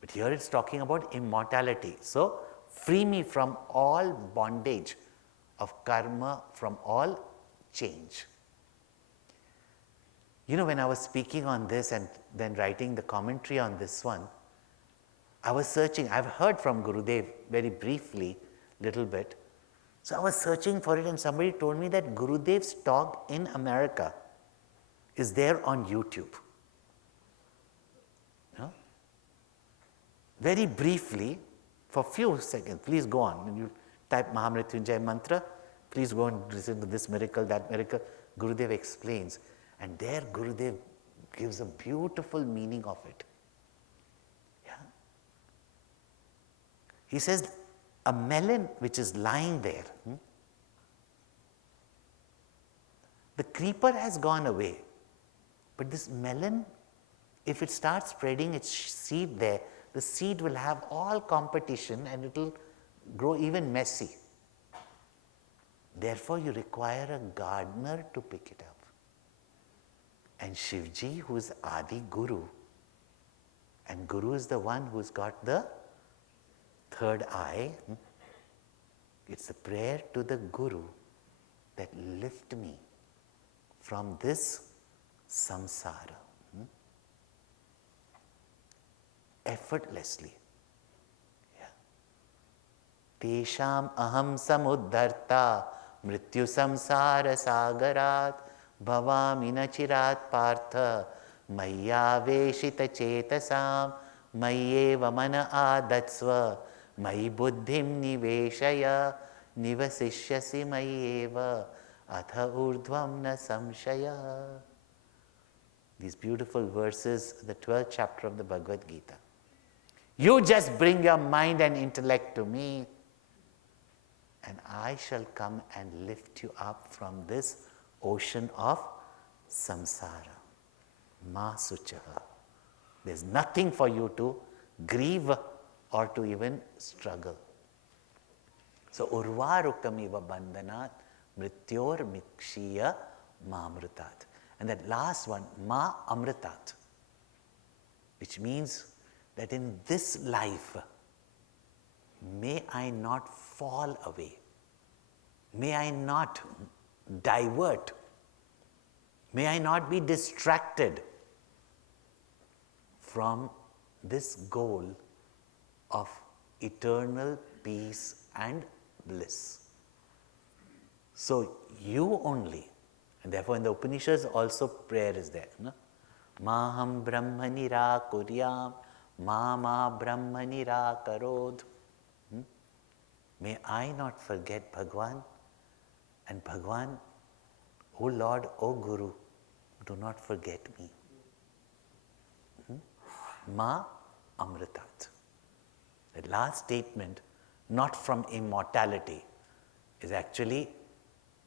But here it's talking about immortality. So, free me from all bondage of karma, from all change. When I was speaking on this and then writing the commentary on this one, I was searching. I've heard from Gurudev very briefly, little bit. So I was searching for it, and somebody told me that Gurudev's talk in America is there on YouTube. Very briefly, for few seconds, please go on. When you type Maha Mrtyunjaya mantra, please go and listen to this miracle, that miracle. Gurudev explains. And there Gurudev gives a beautiful meaning of it. Yeah. He says, a melon which is lying there, the creeper has gone away. But this melon, if it starts spreading its seed there, the seed will have all competition and it will grow even messy. Therefore, you require a gardener to pick it up. And Shivji, who is Adi Guru, and Guru is the one who's got the third eye, it's a prayer to the Guru that lift me from this samsara. Effortlessly. Tesham aham samudharta mrityu samsara sagarat bhavami nachirat partha mayyaveshita chetasam mayyeva mana adatsva mayi buddhim niveshaya nivasishyasi mayyeva atha urdhvam na samshaya. These beautiful verses, the 12th chapter of the Bhagavad Gita. You just bring your mind and intellect to me, and I shall come and lift you up from this ocean of samsara. Ma suchaha. There's nothing for you to grieve or to even struggle. So, urvarukamiva bandhanat mrityor mikshiya mamrutat. And that last one, ma amritat, which means that in this life, may I not fall away. May I not divert May I not be distracted from this goal of eternal peace and bliss. So you only, and therefore in the Upanishads also prayer is there. No? Maham Brahma Nirakuryam, Mama Brahma Nirakarod. May I not forget Bhagwan, and Bhagwan, O Lord, O Guru, do not forget me. Ma Amritat. The last statement, not from immortality, is actually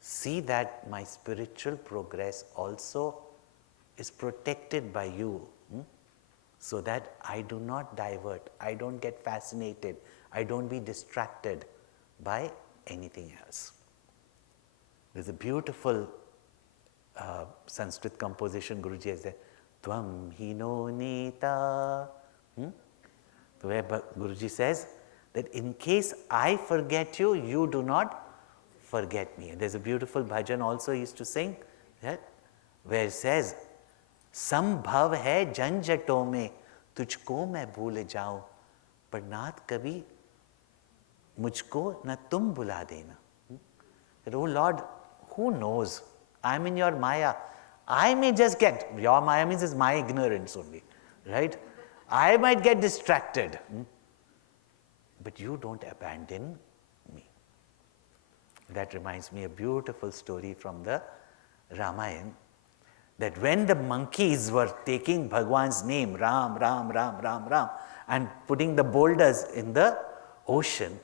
see that my spiritual progress also is protected by you, so that I do not divert, I don't get fascinated, I don't be distracted by anything else. There's a beautiful Sanskrit composition Guruji has there, Tvam hino neta, where Guruji says that in case I forget you, you do not forget me. And there's a beautiful bhajan also he used to sing, where it says, Sambhav hai janjaton mein, tujhko main bhul jaun, par naat kabhi mujhko na tum bula dena. That, oh Lord, who knows? I'm in your Maya. I may just get, your Maya means is my ignorance only, right? I might get distracted, but you don't abandon me. That reminds me a beautiful story from the Ramayana, that when the monkeys were taking Bhagwan's name, Ram, Ram, Ram, Ram, Ram, and putting the boulders in the ocean,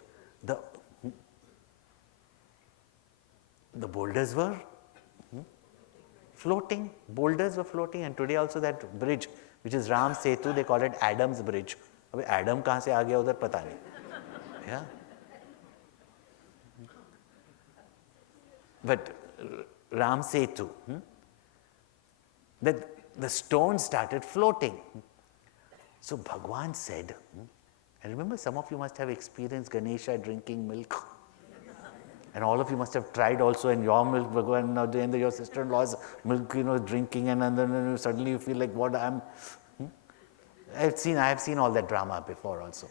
the boulders were floating. Boulders were floating, and today also that bridge, which is Ram Setu, they call it Adam's bridge. Abhi Adam kahan se aa gaya udhar pata nahi. Yeah. But Ram Setu, that the stone started floating. So Bhagwan said, and remember, some of you must have experienced Ganesha drinking milk. And all of you must have tried also in your milk, Bhagwan, and your sister-in-law's milk, drinking, and then suddenly you feel like, what I'm... I have seen all that drama before also.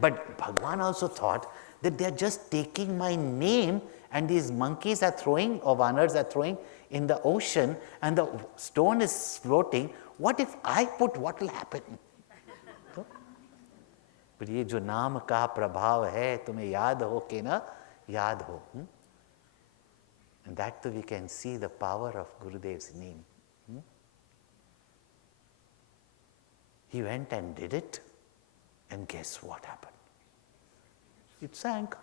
But Bhagwan also thought that they are just taking my name, and these monkeys are throwing, or vanars are throwing in the ocean, and the stone is floating. What if I put, what will happen? But ye jo naam ka prabhav hai, tumhe yaad ho ke na yaad ho. And that too we can see the power of Gurudev's name. He went and did it, and guess what happened? It sank.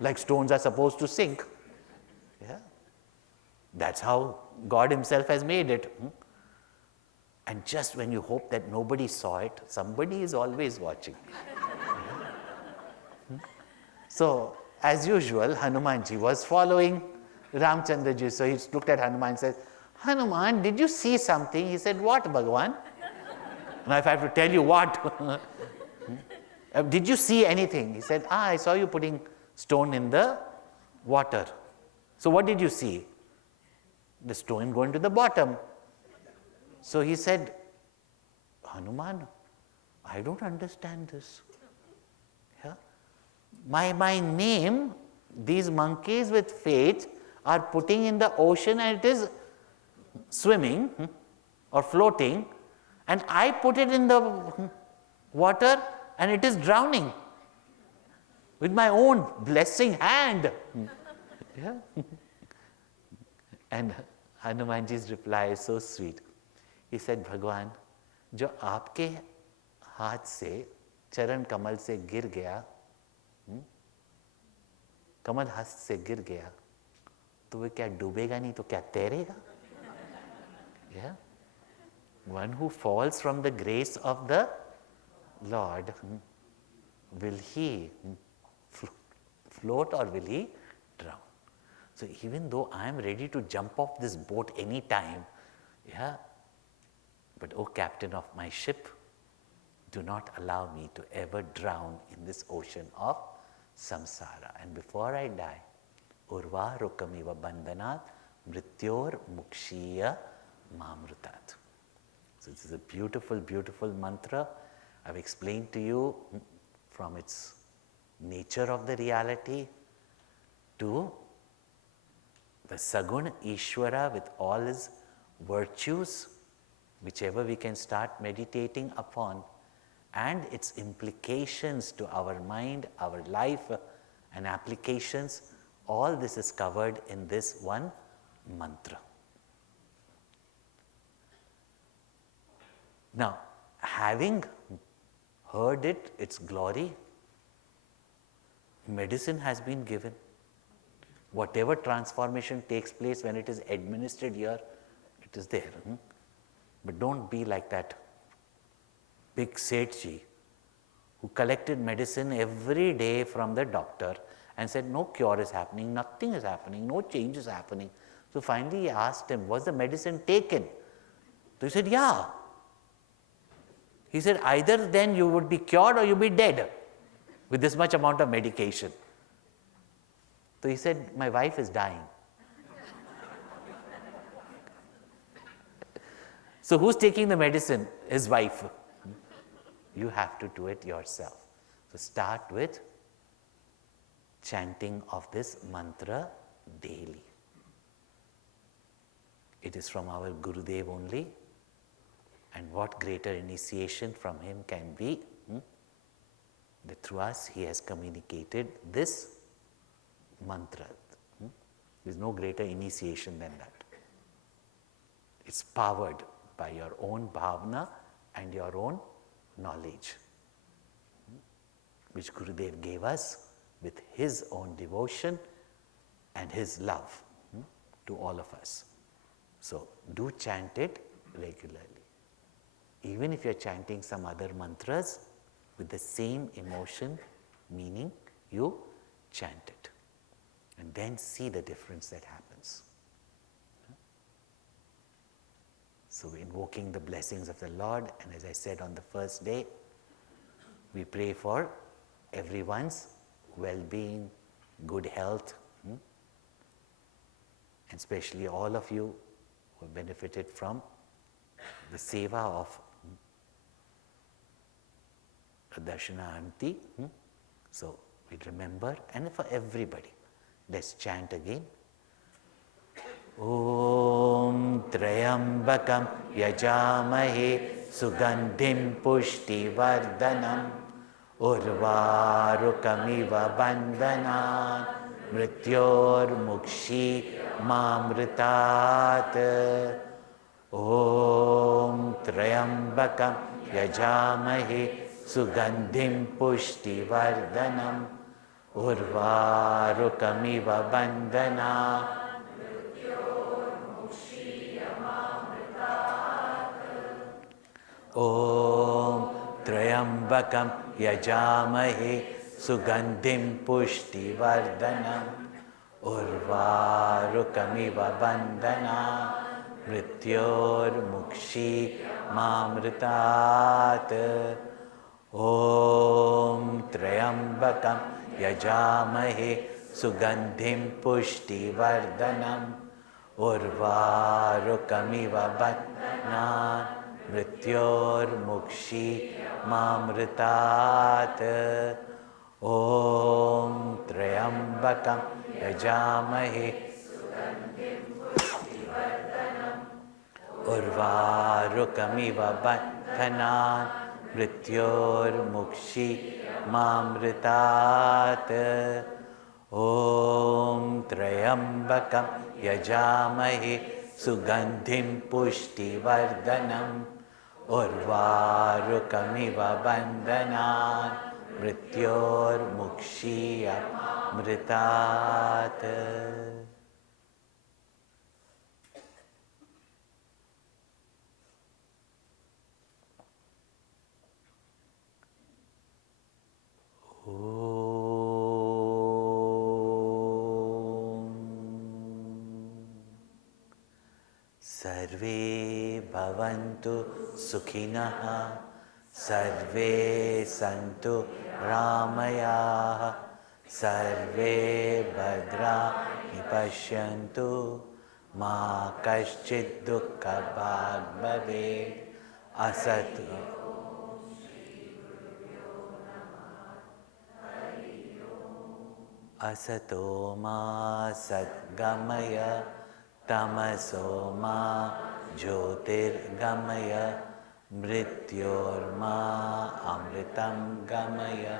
Like stones are supposed to sink. Yeah. That's how God himself has made it. And just when you hope that nobody saw it, somebody is always watching. So, as usual, Hanumanji was following Ramchandraji. So he looked at Hanuman and said, Hanuman, did you see something? He said, what, Bhagwan? Now if I have to tell you what, did you see anything? He said, I saw you putting stone in the water. So what did you see? The stone going to the bottom. So he said, Hanuman, I don't understand this. Yeah? My name, these monkeys with faith are putting in the ocean and it is swimming or floating, and I put it in the water and it is drowning with my own blessing hand. Yeah? And Hanumanji's reply is so sweet. He said, Bhagwan, जो आपके हाथ से चरण कमल से गिर गया, कमल हस्त से गिर गया, तो वो क्या डूबेगा नहीं तो क्या तैरेगा? Yeah? One who falls from the grace of the Lord, will he float or will he drown? So even though I am ready to jump off this boat any time, yeah, but O captain of my ship, do not allow me to ever drown in this ocean of samsara. And before I die, urva rukamiva bandhanat Mrityor Mukhya Mamrutat. So this is a beautiful, beautiful mantra. I've explained to you from its nature of the reality to the Saguna Ishvara with all his virtues, whichever we can start meditating upon, and its implications to our mind, our life, and applications. All this is covered in this one mantra. Now, having heard it, its glory, medicine has been given. Whatever transformation takes place when it is administered here, it is there. But don't be like that big Sethji who collected medicine every day from the doctor and said no cure is happening, nothing is happening, no change is happening. So finally he asked him, was the medicine taken? So he said, yeah. He said, either then you would be cured or you would be dead with this much amount of medication. So he said, my wife is dying. So who's taking the medicine? His wife. You have to do it yourself. So start with chanting of this mantra daily. It is from our Gurudev only. And what greater initiation from him can be? That through us he has communicated this mantra. There is no greater initiation than that. It's powered by your own bhavana and your own knowledge, which Gurudev gave us with his own devotion and his love to all of us. So do chant it regularly. Even if you are chanting some other mantras with the same emotion, meaning, you chant it. And then see the difference that happens. So invoking the blessings of the Lord, and as I said on the first day, we pray for everyone's well-being, good health, and especially all of you who have benefited from the seva of Darshana Aarti. So we remember, and for everybody, let's chant again. Om Trayambakam Yajamahe Sugandhim Pushti Vardhanam Urvarukamiva Bandhanat Mrityor Mukshi Mamrutat. Om Trayambakam Yajamahe Sugandhim Pushti Vardhanam Urvarukamiva Bandhanat Om Trayambakam Yajamahe Sugandhim Pushti Vardhanam Urvarukamiva Bandhanat Mrityor Mukshi Mamrutat. Om Trayambakam Yajamahe Sugandhim Pushti Vardhanam Urvarukamiva Bandhanat Mrityor Mukshi Mamrutat. Om Trayambakam Yajamahe Urvarukamiva Bandhanat Mrityor Mukshi Mamrutat. Om Trayambakam Yajamahe Sugandhim Pushti Vardhanam Urvarukamiva Bandhanat Mrityor Mukshi Mamrutat. Sarve bhavantu sukhinah, sarve santu ramaya, sarve bhadrani pashyantu, Ma kaschid dukkha bhag bhave asat asato ma satgamaya tamaso ma jyotirgamaya mrityorma amritam gamaya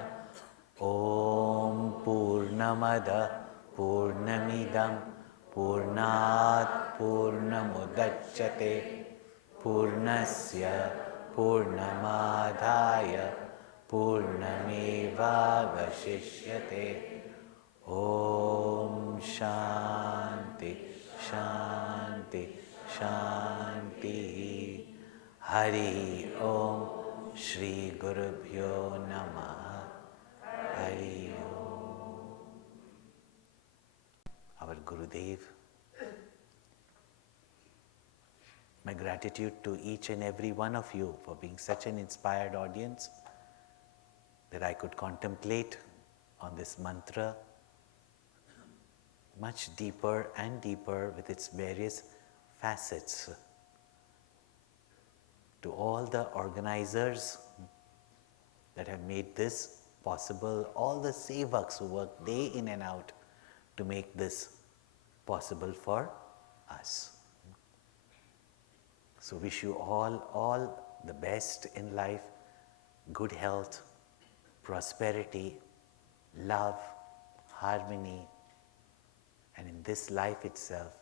Om Purnamada Purnamidam Purnat Purnamudachyate Purnasya Purnamadhaya Purnameva Vashishyate Om Shanti Shanti Shanti Hari Om Shri Gurubhyo Namaha Hari Om. Our Gurudev, my gratitude to each and every one of you for being such an inspired audience that I could contemplate on this mantra much deeper and deeper with its various facets. To all the organizers that have made this possible, all the sevaks who work day in and out to make this possible for us. So wish you all the best in life, good health, prosperity, love, harmony, and in this life itself,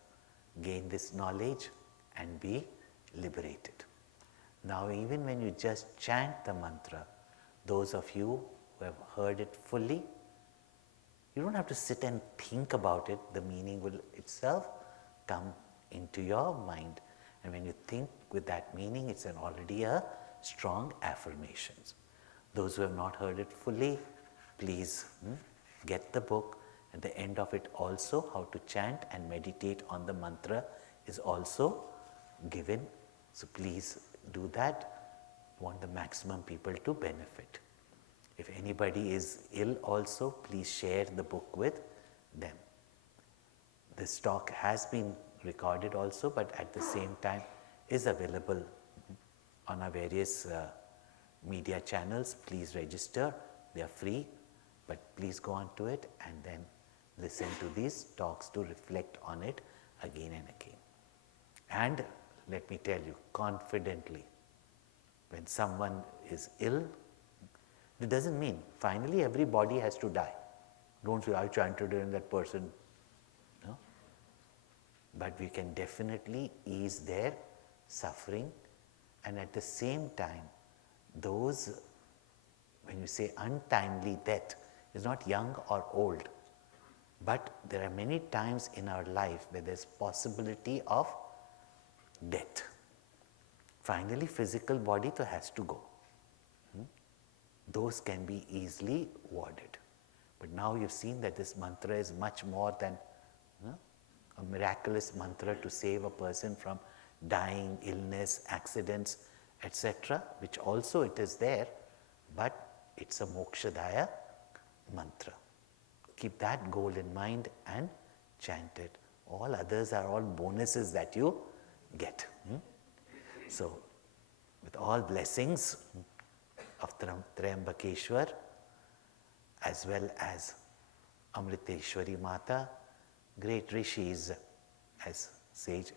gain this knowledge and be liberated. Now even when you just chant the mantra, those of you who have heard it fully, you don't have to sit and think about it. The meaning will itself come into your mind. And when you think with that meaning, it's already a strong affirmation. Those who have not heard it fully, please get the book. At the end of it also, how to chant and meditate on the mantra is also given. So please do that. Want the maximum people to benefit. If anybody is ill also, please share the book with them. This talk has been recorded also, but at the same time is available on our various media channels. Please register. They are free, but please go on to it and then listen to these talks to reflect on it again and again. And let me tell you confidently, when someone is ill, it doesn't mean finally everybody has to die. Don't say, I chanted and that person. No. But we can definitely ease their suffering, and at the same time, those, when you say untimely death, is not young or old, but there are many times in our life where there's possibility of death. Finally, physical body to has to go. Those can be easily warded. But now you've seen that this mantra is much more than a miraculous mantra to save a person from dying, illness, accidents, etc., which also it is there, but it's a mokshadaya mantra. Keep that goal in mind and chant it. All others are all bonuses that you get. So, with all blessings of Triambakeshwar, as well as Amriteshwari Mata, great rishis as sage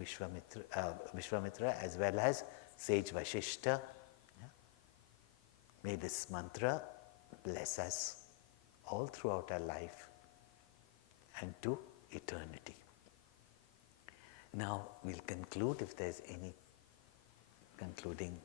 Vishwamitra, as well as sage Vashishta. May this mantra bless us all throughout our life and to eternity. Now we'll conclude if there's any concluding